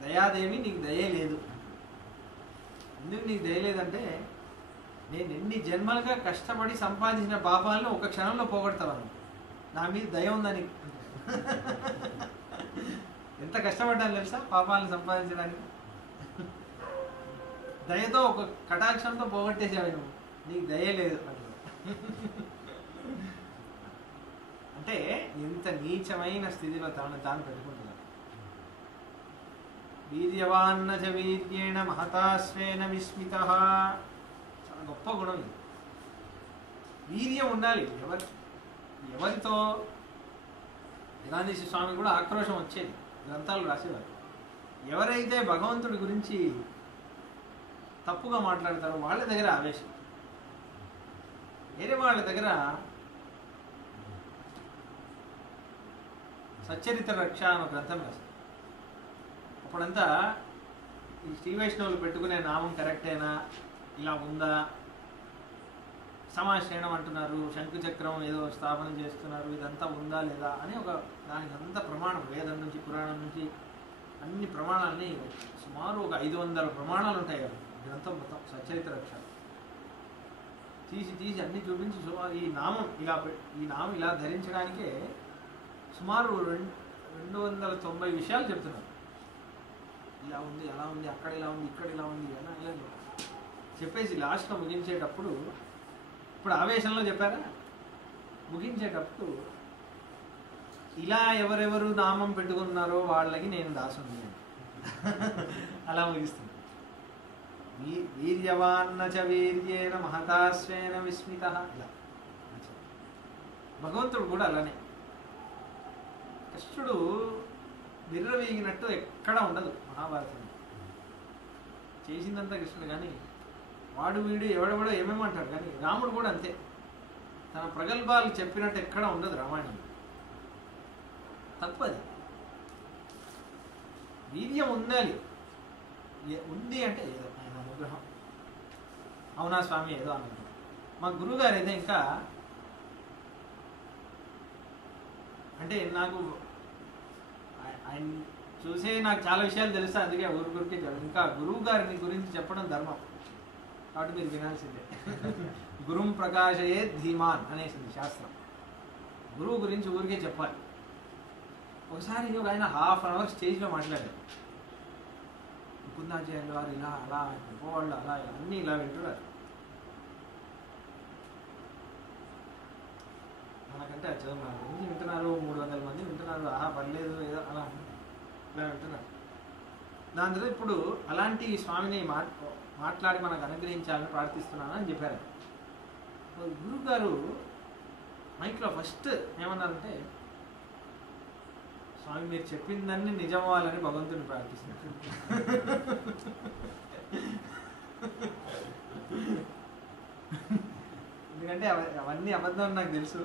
దయాదేవి నీకు దయే లేదు. ఎందుకు నీకు దయ లేదంటే నేను ఎన్ని జన్మలుగా కష్టపడి సంపాదించిన పాపాలను ఒక క్షణంలో పోగొడతాను. నా మీద దయ ఉందని ఎంత కష్టపడ్డాను తెలుసా పాపాలను సంపాదించడానికి. దయతో ఒక కటాక్షంతో పోగొట్టేసావు నువ్వు, నీకు దయ లేదు అంటే ఇంత నీచమైన స్థితిలో తాను పెట్టుకుంటున్నాను. వీర్యవాన్న చ వీర్యేణ మహతాశ్వేన విస్మిత. చాలా గొప్ప గుణం ఇది. వీర్యం ఉండాలి. ఎవరితో గాంధీ స్వామి కూడా ఆక్రోశం వచ్చేది, గ్రంథాలు రాసేవారు. ఎవరైతే భగవంతుడి గురించి తప్పుగా మాట్లాడతారో వాళ్ళ దగ్గర ఆవేశం, వేరే వాళ్ళ దగ్గర సచ్చరిత్ర రక్ష అని గ్రంథం రాశారు. అప్పుడంతా ఈ శ్రీ వైష్ణవులు పెట్టుకునే నామం కరెక్టేనా, ఇలా ఉందా, సమాశ్రయణం అంటున్నారు, శంకుచక్రం ఏదో స్థాపన చేస్తున్నారు, ఇదంతా ఉందా లేదా అని దానికి అంత ప్రమాణం, వేదం నుంచి పురాణం నుంచి అన్ని ప్రమాణాలని సుమారు ఒక 500 ప్రమాణాలు ఉంటాయి. గ్రంథం మొత్తం సచ్చరిత్ర రక్ష తీసి అన్ని చూపించి సుమారు ఈ నామం ఇలా ధరించడానికే సుమారు 290 విషయాలు చెప్తున్నారు. ఇలా ఉంది, అలా ఉంది, అక్కడ ఇలా ఉంది, ఇక్కడ ఇలా ఉంది అని ఇలా చెప్పేసి లాస్ట్లో ముగించేటప్పుడు, ఇప్పుడు ఆవేశంలో చెప్పారా, ముగించేటప్పుడు ఇలా ఎవరెవరు నామం పెట్టుకున్నారో వాళ్ళకి నేను దాసుని అలా ముగిస్తుంది. వీర్యవాన్న చ వీర్యేన మహతాశ్వేన విస్మిత. ఇలా భగవంతుడు కూడా అలానే. కృష్ణుడు విర్రవీగినట్టు ఎక్కడా ఉండదు మహాభారతంలో. చేసిందంతా కృష్ణుడు, కానీ వాడు వీడు ఎవడెవడో ఏమేమంటాడు. కానీ రాముడు కూడా అంతే, తన ప్రగల్భాలు చెప్పినట్టు ఎక్కడా ఉండదు రామాయణం. తప్పది. వీర్యం ఉండాలి. ఉంది అంటే ఏదో ఆయన అనుగ్రహం. అవునా స్వామి ఏదో అనుగ్రహం. మా గురువుగారు అయితే ఇంకా అంటే నాకు ఆయన చూసే నాకు చాలా విషయాలు తెలుసు, అందుకే ఊరికే ఇంకా గురువు గారిని గురించి చెప్పడం ధర్మం కాబట్టి మీరు వినాల్సిందే. గురుం ప్రకాశయే ధీమాన్ అనేసింది శాస్త్రం. గురువు గురించి ఊరికే చెప్పాలి. ఒకసారి ఆయన ½ అన్ అవర్ స్టేజ్లో మాట్లాడారు. ముకుందాచార్యులు వారు ఇలా అలా, గొప్పవాళ్ళు అలా అన్నీ ఇలా వింటున్నారు. మనకంటే చదువు మన గురించి వింటున్నారు, 300 మంది వింటున్నారు, పర్లేదు ఏదో అలా ఇలా వింటున్నారు. దాని తర్వాత ఇప్పుడు అలాంటి స్వామిని మాట్లాడి మనకు అనుగ్రహించాలని ప్రార్థిస్తున్నాను అని చెప్పారు. గురువు గారు మైక్లో ఫస్ట్ ఏమన్నారంటే, స్వామి మీరు చెప్పిందన్నీ నిజమవ్వాలని భగవంతుని ప్రార్థిస్తున్నారు. ఎందుకంటే అవన్నీ అబద్ధం నాకు తెలుసు.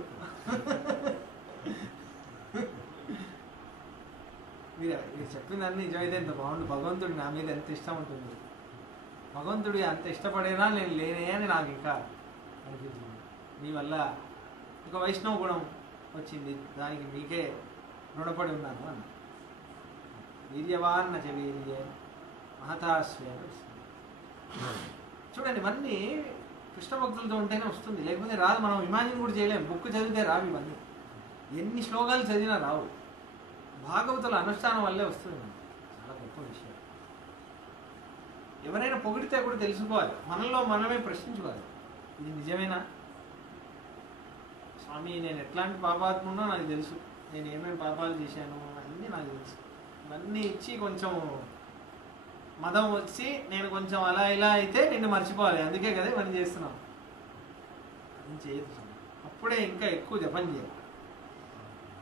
మీరు చెప్పిందన్నీ నిజమైతే ఎంత బాగుండు, భగవంతుడి నా మీద ఎంత ఇష్టం ఉంటుంది, భగవంతుడి అంత ఇష్టపడేనా నేను లేనే అని నాకు ఇంకా అనిపించింది. మీ వల్ల ఒక వైష్ణవ గుణం వచ్చింది, దానికి మీకే రుణపడి ఉన్నాను అన్న. వీర్యవాన్న చ వీర్యే మహతాశ్వేన. చూడండి, ఇవన్నీ కృష్ణ భక్తులతో ఉంటేనే వస్తుంది, లేకపోతే రాదు. మనం ఇమాజిన్ కూడా చేయలేము. బుక్ చదివితే రావు ఇవన్నీ. ఎన్ని శ్లోకాలు చదివినా రావు. భాగవతుల అనుష్ఠానం వల్లే వస్తుంది. చాలా గొప్ప విషయం. ఎవరైనా పొగిడితే కూడా తెలుసుకోవాలి, మనలో మనమే ప్రశ్నించుకోవాలి, ఇది నిజమేనా స్వామి, నేను ఎట్లాంటి పాపాత్మునో నాకు తెలుసు, నేను ఏమేమి పాపాలు చేశాను అన్నీ నాకు తెలుసు. ఇవన్నీ ఇచ్చి కొంచెం మదం వచ్చి నేను కొంచెం అలా ఇలా అయితే నిన్ను మర్చిపోవాలి, అందుకే కదా ఇవన్నీ చేస్తున్నాం. అని చేయదు. అప్పుడే ఇంకా ఎక్కువ జపం చేయాలి.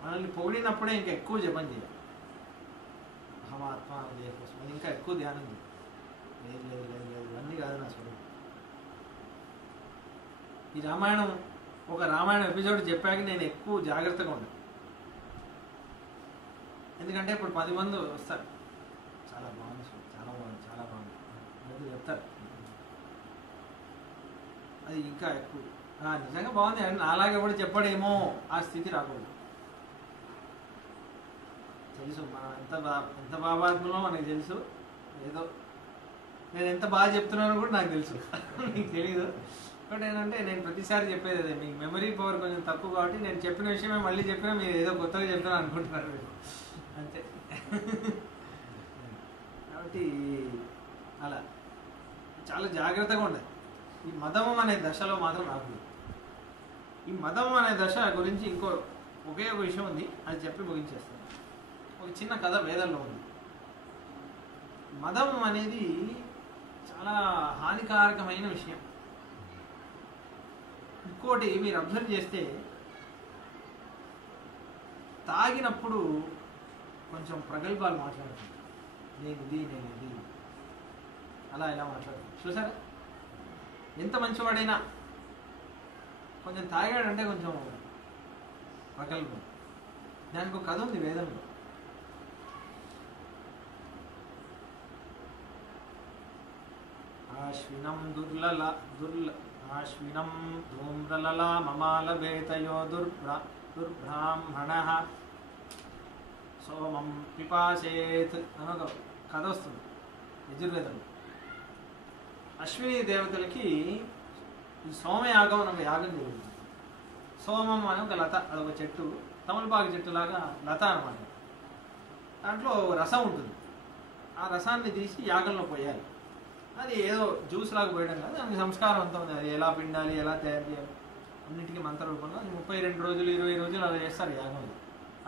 మనల్ని పొగిడినప్పుడే ఇంకా ఎక్కువ జపం చేయాలి. అహమాత్మ అదే కోసం అది ఇంకా ఎక్కువ ధ్యానం చేయాలి. లేదు లేదు లేదు లేదు ఇవన్నీ కాదు నా స్వరూపం. ఈ రామాయణం ఒక రామాయణం ఎపిసోడ్ చెప్పాక నేను ఎక్కువ జాగ్రత్తగా ఉన్నాను. ఎందుకంటే ఇప్పుడు 10 మంది వస్తారు, చాలా బాగుంది, చాలా బాగుంది, చాలా బాగుంది అని చెప్తారు. అది ఇంకా ఎక్కువ నిజంగా బాగుంది అని అలాగే కూడా చెప్పడేమో, ఆ స్థితి రాకూడదు. తెలుసు మనం ఎంత భావాత్మలో మనకు తెలుసు. ఏదో నేను ఎంత బాగా చెప్తున్నానో కూడా నాకు తెలుసు, నీకు తెలీదు. బట్ ఏంటంటే నేను ప్రతిసారి చెప్పేది అదే, మీకు మెమరీ పవర్ కొంచెం తక్కువ కాబట్టి నేను చెప్పిన విషయమే మళ్ళీ చెప్పినా మీరు ఏదో కొత్తగా చెప్తున్నా అనుకుంటున్నారు మీరు, అంతే. కాబట్టి అలా చాలా జాగ్రత్తగా ఉండాలి. ఈ మదం అనే దశలో మాత్రం రాకూడదు. ఈ మదం అనే దశ గురించి ఒకే ఒక విషయం ఉంది, అది చెప్పి ముగించేస్తాను. ఒక చిన్న కథ వేదంలో ఉంది. మదం అనేది చాలా హానికారకమైన విషయం. ఇంకోటి మీరు అబ్జర్వ్ చేస్తే, తాగినప్పుడు కొంచెం ప్రగల్భాలు మాట్లాడుతుంది, నేను ఇది అలా ఇలా మాట్లాడుతుంది. చూసారా, ఎంత మంచివాడైనా కొంచెం తాగాడంటే కొంచెం ప్రగల్భం. దానికి ఒక కథ ఉంది వేదంలో. ఆశ్వినం ఆశ్వినం ధూమ్రలలా మమాలభేతయో దుర్బ్రాహ్మణ సోమం పిపాసేత్ అని ఒక కథ వస్తుంది యజుర్వేదంలో. అశ్విని దేవతలకి ఈ సోమయాగం అని ఒక యాగం జరుగుతుంది. సోమం అని ఒక లత, అదొక చెట్టు, తమలపాకు చెట్టులాగా లత అన్నమాట. దాంట్లో రసం ఉంటుంది. ఆ రసాన్ని తీసి యాగంలో పోయాలి. అది ఏదో జ్యూస్ లాగా పోయడం కాదు, దానికి సంస్కారం అంతా ఉంది. అది ఎలా పిండాలి, ఎలా తయారు చేయాలి, అన్నింటికీ మంత్ర రూపంలో 32 రోజులు 20 రోజులు అలా చేస్తారు యాగంలో.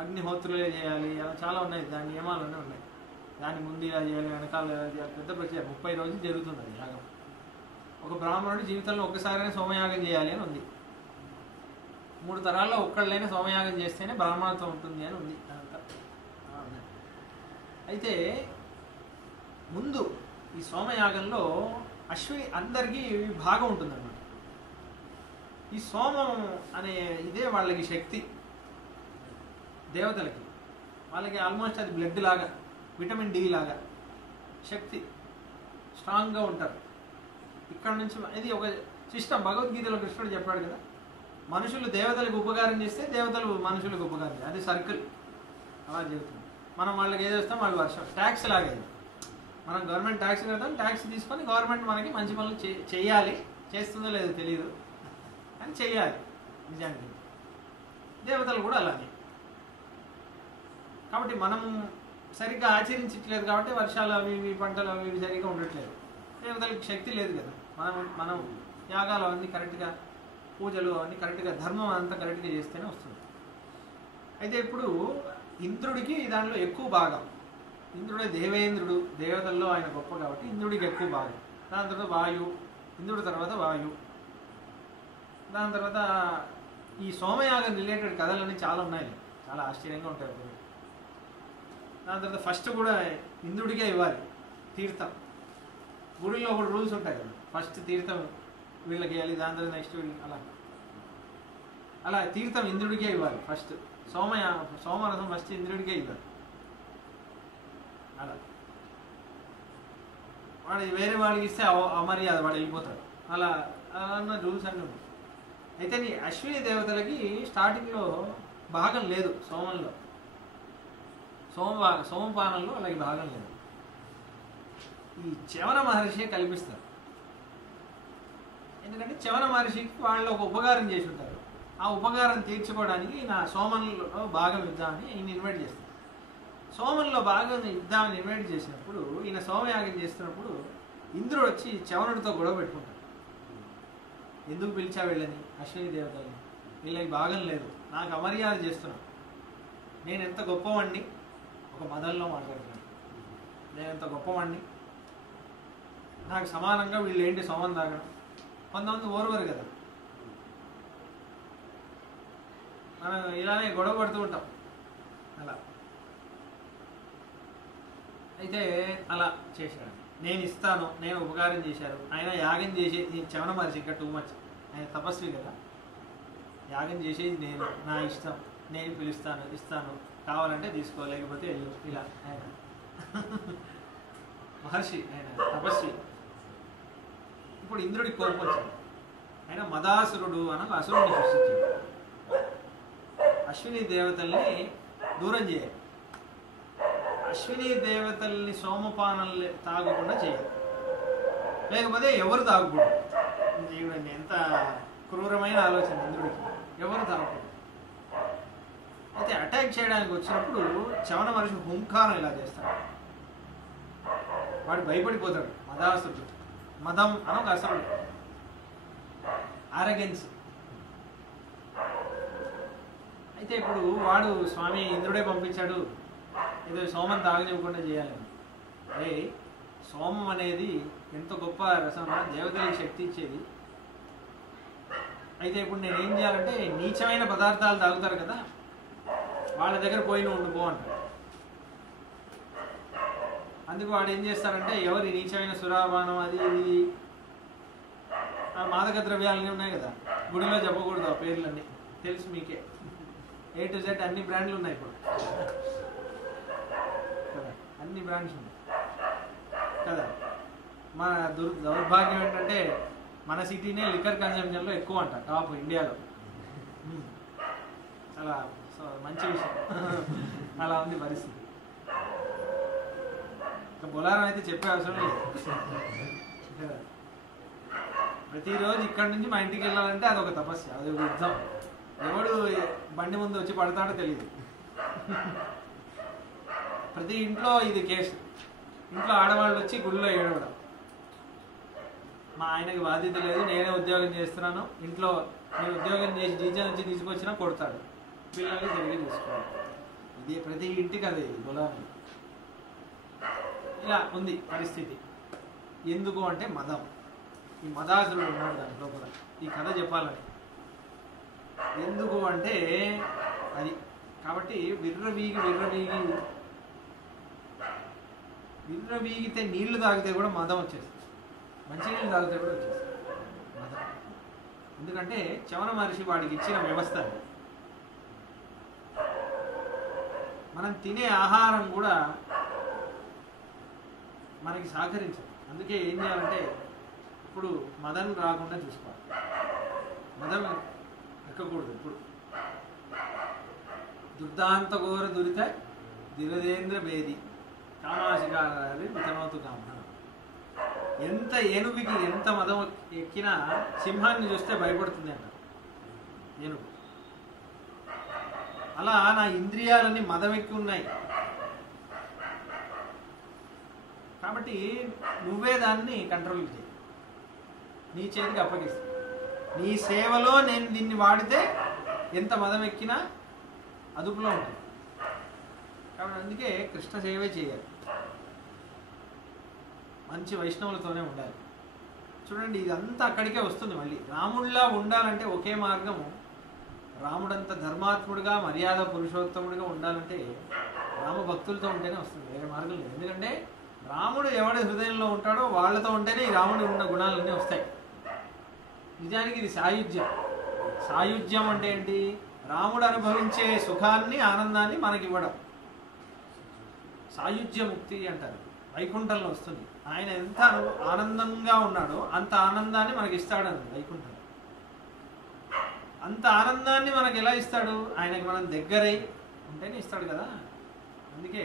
అగ్నిహోత్రులే చేయాలి, అలా చాలా ఉన్నాయి, దాని నియమాలన్నీ ఉన్నాయి. దాని ముందు ఇలా చేయాలి, వెనకాల ఎలా చేయాలి, పెద్ద ప్రక్రియ. 30 రోజులు జరుగుతుంది అది యాగం. ఒక బ్రాహ్మణుడి జీవితంలో ఒక్కసారైనా సోమయాగం చేయాలి అని ఉంది. 3 తరాల్లో ఒక్కళ్ళైనా సోమయాగం చేస్తేనే బ్రాహ్మణత్వం ఉంటుంది అని ఉంది. అయితే ముందు ఈ సోమయాగంలో అందరికీ భాగం ఉంటుందన్నమాట. ఈ సోమం అనే ఇదే వాళ్ళకి శక్తి. దేవతలకి వాళ్ళకి ఆల్మోస్ట్ అది బ్లడ్ లాగా, విటమిన్ డి లాగా శక్తి, స్ట్రాంగ్గా ఉంటారు. ఇక్కడ నుంచి ఇది ఒక సిస్టమ్. భగవద్గీతలో కృష్ణుడు చెప్పాడు కదా, మనుషులు దేవతలకు ఉపకారం చేస్తే దేవతలు మనుషులకు ఉపకారం చేయాలి. అది సర్కిల్ అలా జరుగుతుంది. మనం వాళ్ళకి ఏది వస్తాం, వాళ్ళు వర్షం. ట్యాక్స్ లాగే మనం గవర్నమెంట్ ట్యాక్స్ కడతాం, ట్యాక్స్ తీసుకొని గవర్నమెంట్ మనకి మంచి పనులు చేయాలి. చేస్తుందో లేదో తెలియదు కానీ చెయ్యాలి నిజానికి. దేవతలు కూడా అలానే. కాబట్టి మనం సరిగ్గా ఆచరించట్లేదు కాబట్టి వర్షాలు అవి ఇవి, పంటలు అవి ఇవి సరిగ్గా ఉండట్లేదు. దేవతలకు శక్తి లేదు కదా. మనం యాగాలు అవన్నీ కరెక్ట్గా, పూజలు అవన్నీ కరెక్ట్గా, ధర్మం అంతా కరెక్ట్గా చేస్తేనే వస్తుంది. అయితే ఇప్పుడు ఇంద్రుడికి దానిలో ఎక్కువ భాగం. ఇంద్రుడే దేవేంద్రుడు, దేవతల్లో ఆయన గొప్ప కాబట్టి ఇంద్రుడికి ఎక్కువ భాగం. దాని తర్వాత వాయు, ఇంద్రుడి తర్వాత వాయు. దాని తర్వాత ఈ సోమయాగం రిలేటెడ్ కథలన్నీ చాలా ఉన్నాయి, చాలా ఆశ్చర్యంగా ఉంటాయి. దాని తర్వాత ఫస్ట్ కూడా ఇంద్రుడికే ఇవ్వాలి తీర్థం. గుడిలో ఒకటి రూల్స్ ఉంటాయి కదా, ఫస్ట్ తీర్థం వీళ్ళకి ఇవ్వాలి, దాని తర్వాత నెక్స్ట్ వీళ్ళకి, అలా తీర్థం ఇంద్రుడికే ఇవ్వాలి ఫస్ట్. సోమరసం ఫస్ట్ ఇంద్రుడికే ఇవ్వాలి. అలా వాడు వేరే వాడికి ఇస్తే అమర్యాద, వాడు వెళ్ళిపోతాడు. అలా అన్న రూల్స్ అన్నీ ఉన్నాయి. అయితే నీ అశ్విని దేవతలకి స్టార్టింగ్లో భాగం లేదు సోమంలో, సోమపానంలో అలాగే భాగం లేదు. ఈ చవన మహర్షి కల్పిస్తారు. ఎందుకంటే చవన మహర్షికి వాళ్ళు ఒక ఉపకారం చేసి ఉంటారు. ఆ ఉపకారం తీర్చుకోవడానికి నా సోమంలో భాగం ఇద్దామని ఈయన ఇన్వైట్ చేస్తారు. సోమంలో భాగం ఇద్దామని ఇన్వైట్ చేసినప్పుడు, ఈయన సోమయాగం చేస్తున్నప్పుడు ఇంద్రుడు వచ్చి చవనుడితో గొడవ పెట్టుకుంటాడు. ఎందుకు పిలిచా వీళ్ళని, అశ్విని దేవతల్ని, వీళ్ళకి భాగం లేదు, నాకు అమర్యాద చేస్తున్నాను, నేను ఎంత గొప్పవాణ్ణి, ఒక మదంలో మాట్లాడుతున్నాను, నేను ఎంత గొప్పవాణ్ణి, నాకు సమానంగా వీళ్ళు ఏంటి సోమం తాగడం. కొంతమంది ఓర్వరు కదా, మనం ఇలానే గొడవ పడుతూ ఉంటాం అలా. అయితే అలా చేశాడు. నేను ఇస్తాను, నేను ఉపకారం చేశారు. ఆయన యాగం చేసేది చవన మనిషి, ఇంకా టూ మచ్. ఆయన తపస్వి కదా, యాగం చేసేది నేను, నా ఇష్టం, నేను పిలుస్తాను, ఇస్తాను, కావాలంటే తీసుకో, లేకపోతే వెళ్ళు, ఇలా. ఆయన మహర్షి, ఆయన తపస్వి. ఇప్పుడు ఇంద్రుడికి కోపం వచ్చింది. ఆయన మదాసురుడు అని అసురుడిని సృష్టించాడు. అశ్విని దేవతల్ని దూరం చేయాలి. అశ్విని దేవతల్ని సోమపానాలు తాగకుండా చేయాలి, లేకపోతే ఎవరు తాగకూడదు. చూడండి ఎంత క్రూరమైన ఆలోచన ఇంద్రుడికి, ఎవరు తాగకూడదు. అయితే అటాక్ చేయడానికి వచ్చినప్పుడు చవన మనిషి హుంకారం ఇలా చేస్తాడు, వాడు భయపడిపోతాడు. మదాసుడు, మదం అని ఒక అసలు ఆరగెన్స్. అయితే ఇప్పుడు వాడు స్వామి ఇంద్రుడే పంపించాడు ఏదో సోమం తాగనివ్వకుండా చేయాలని. అరే సోమం అనేది ఎంత గొప్ప రసం, దేవతలకి శక్తి ఇచ్చేది. అయితే ఇప్పుడు నేను ఏం చేయాలంటే నీచమైన పదార్థాలు తాగుతారు కదా, వాళ్ళ దగ్గర పోయిన ఉండిపో అంటాడు. అందుకు వాడు ఏం చేస్తారంటే ఎవరి నీచమైన సురాపానం అది ఇది మాదక ద్రవ్యాలన్నీ ఉన్నాయి కదా, గుడిలో చెప్పకూడదు ఆ పేర్లన్నీ తెలుసు మీకే. A to Z అన్ని బ్రాండ్లు ఉన్నాయి ఇప్పుడు కదా, అన్ని బ్రాండ్స్ ఉన్నాయి కదా. మన దౌర్భాగ్యం ఏంటంటే మన సిటీనే లిక్కర్ కన్జంప్షన్లో ఎక్కువ అంట, టాప్ ఇండియాలో. చాలా మంచి విషయం. అలా ఉంది పరిస్థితి. ఇంకా బొలారం అయితే చెప్పే అవసరం లేదు. ప్రతిరోజు ఇక్కడి నుంచి మా ఇంటికి వెళ్ళాలంటే అదొక తపస్సు, అదొక యుద్ధం. ఎవడు బండి ముందు వచ్చి పడతాడో తెలియదు. ప్రతి ఇంట్లో ఇది కేసు. ఇంట్లో ఆడవాళ్ళు వచ్చి గుడిలో ఏడవడం. మా ఆయనకి బాధ్యత లేదు, నేనే ఉద్యోగం చేస్తున్నాను, ఇంట్లో నేను ఉద్యోగం చేసి జీజా నుంచి తీసుకొచ్చినా కొడతాడు, పిల్లల్ని తిరిగి చూసుకోవాలి. ఇది ప్రతి ఇంటికి అదే బొలారం. ఇలా ఉంది పరిస్థితి. ఎందుకు అంటే మదం. ఈ మదాసురుడు ఉన్నాడు దాంట్లో కూడా. ఈ కథ చెప్పాలని ఎందుకు అంటే అది. కాబట్టి విర్రవీగితే నీళ్లు తాగితే కూడా మదం వచ్చేస్తుంది, మంచినీళ్ళు తాగితే కూడా వచ్చేస్తుంది మదం. ఎందుకంటే చవన మహర్షి వాడికి ఇచ్చిన వ్యవస్థ. మనం తినే ఆహారం కూడా మనకి సహకరించదు. అందుకే ఏం చేయాలంటే ఇప్పుడు మదం రాకుండా చూసుకోవాలి. మదం ఎక్కకూడదు. ఇప్పుడు దుర్దాంత ఘోర దురిత దివదేంద్ర భేది కామాశికారి వితనోతు కామ. ఎంత ఏనుగుకి ఎంత మదం ఎక్కినా సింహాన్ని చూస్తే భయపడుతుంది అంట ఏనుగు. అలా నా ఇంద్రియాలన్నీ మదం ఎక్కి ఉన్నాయి. కాబట్టి నువ్వే దాన్ని కంట్రోల్ చేయి, నీ చేతికి అప్పగిస్తా. నీ సేవలో నేను దీన్ని వాడితే ఎంత మదం ఎక్కినా అదుపులో ఉంటుంది. కాబట్టి అందుకే కృష్ణ సేవే చేయాలి, మంచి వైష్ణవులతోనే ఉండాలి. చూడండి ఇదంతా అక్కడికే వస్తుంది. మళ్ళీ రాముడిలా ఉండాలంటే ఒకే మార్గము. రాముడంత ధర్మాత్ముడిగా మర్యాద పురుషోత్తముడిగా ఉండాలంటే రామ భక్తులతో ఉంటేనే వస్తుంది, వేరే మార్గం లేదు. ఎందుకంటే రాముడు ఎవడి హృదయంలో ఉంటాడో వాళ్ళతో ఉంటేనే ఈ రాముడి ఉన్న గుణాలన్నీ వస్తాయి. నిజానికి ఇది సాయుధ్యం. సాయుధ్యం అంటే ఏంటి? రాముడు అనుభవించే సుఖాన్ని ఆనందాన్ని మనకి ఇవ్వడం. సాయుధ్య ముక్తి అంటారు, వైకుంఠంలో వస్తుంది. ఆయన ఎంత ఆనందంగా ఉన్నాడో అంత ఆనందాన్ని మనకి ఇస్తాడని వైకుంఠం. అంత ఆనందాన్ని మనకి ఎలా ఇస్తాడు? ఆయనకి మనం దగ్గరై ఉంటేనే ఇస్తాడు కదా. అందుకే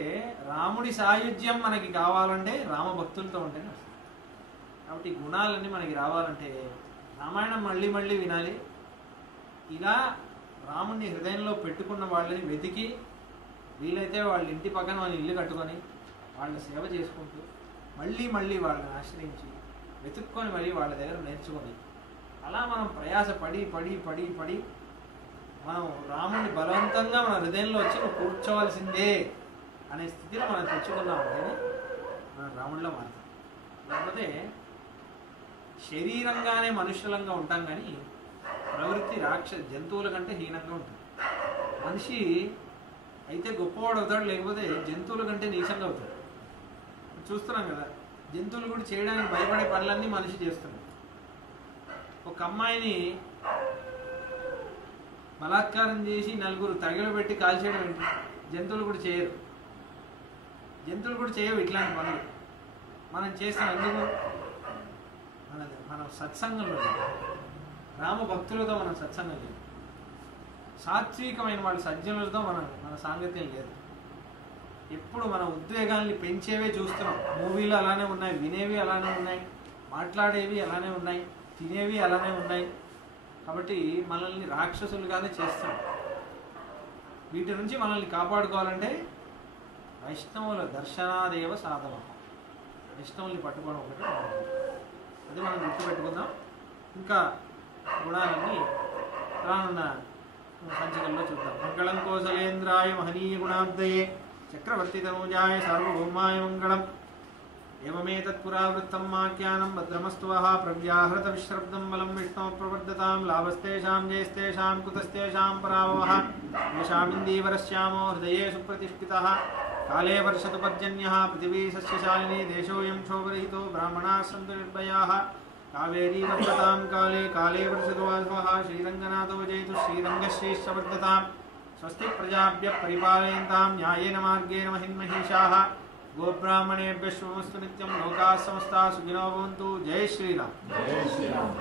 రాముడి సాయుధ్యం మనకి కావాలంటే రామ భక్తులతో ఉంటేనే వస్తుంది. కాబట్టి ఈ గుణాలన్నీ మనకి రావాలంటే రామాయణం మళ్ళీ మళ్ళీ వినాలి. ఇలా రాముడిని హృదయంలో పెట్టుకున్న వాళ్ళని వెతికి వీలైతే వాళ్ళ ఇంటి పక్కన వాళ్ళ ఇల్లు కట్టుకొని వాళ్ళ సేవ చేసుకుంటూ మళ్ళీ మళ్ళీ వాళ్ళని ఆశ్రయించి వెతుక్కొని మళ్ళీ వాళ్ళ దగ్గర నేర్చుకొని అలా మనం ప్రయాస పడి పడి పడి పడి మనం రాముడిని బలవంతంగా మన హృదయంలో వచ్చి నువ్వు కూర్చోవలసిందే అనే స్థితిలో మనం తెచ్చుకున్నామంటేనే మనం రాముడిలో మారుతాం. లేకపోతే శరీరంగానే మనుషులంగా ఉంటాం కానీ ప్రవృత్తి జంతువుల కంటే హీనంగా ఉంటుంది. మనిషి అయితే గొప్పవాడు అవుతాడు, లేకపోతే జంతువుల కంటే నీచంగా అవుతాడు. చూస్తున్నాం కదా, జంతువులు కూడా చేయడానికి భయపడే పనులన్నీ మనిషి చేస్తున్నాడు. ఒక అమ్మాయిని బలాత్కారం చేసి నలుగురు తగిలబెట్టి కాల్చేయడం ఏంటి? జంతువులు కూడా చేయరు. జంతువులు కూడా చేయవు ఇట్లాంటి పనులు. మనం చేసిన అందుకు మన సత్సంగంలో రామ భక్తులతో మనం సత్సంగం లేదు. సాత్వికమైన వాళ్ళ సజ్జనులతో మన సాంగత్యం లేదు. ఎప్పుడు మన ఉద్వేగాల్ని పెంచేవే చూస్తున్నాం. మూవీలు అలానే ఉన్నాయి, వినేవి అలానే ఉన్నాయి, మాట్లాడేవి అలానే ఉన్నాయి, తినేవి అలానే ఉన్నాయి. కాబట్టి మనల్ని రాక్షసులుగానే చేస్తున్నాం. వీటి నుంచి మనల్ని కాపాడుకోవాలంటే వైష్ణవుల దర్శనాదేవ సాధన. వైష్ణవుల్ని పట్టుకోవడం ఒకటి అది మనం గుర్తుపెట్టుకుందాం. ఇంకా గుణాలన్నీ రానున్న సంచికల్లో చూద్దాం. మంగళం కోసలేంద్రాయ మహనీయ గుణాబ్దయే చక్రవర్తి తనూజాయ సార్వభౌమాయ మంగళం. ఏమేతత్పురావృత్తం మాఖ్యానం భద్రమస్తు వః ప్రవ్యాహృత విశ్రబ్దం బలం విష్ణో ప్రవర్ధతాం లాభస్తేషాం జయస్తేషాం కుతస్తేషాం పరాభవః येषामिन्दीवरश्यामो हृदये सुप्रतिष्ठितः काले वर्षतु पर्जन्यः पृथिवी सस्यशालिनी देशोऽयं क्षोभरहितो ब्राह्मणाः सन्तु निर्भयाः कावेरी वर्धतां काले काले वर्षतु वासवः श्रीरङ्गनाथो जयतु श्रीरङ्गश्रीश्च वर्धतां स्वस्ति प्रजाभ्यः परिपालयन्तां न्यायेन मार्गेण महिन्महीषाः गोब्राह्मणेभ्यः शुभमस्तु नित्यं लोकाः समस्ताः सुखिनो भवन्तु. जय श्रीराम. जय श्रीराम.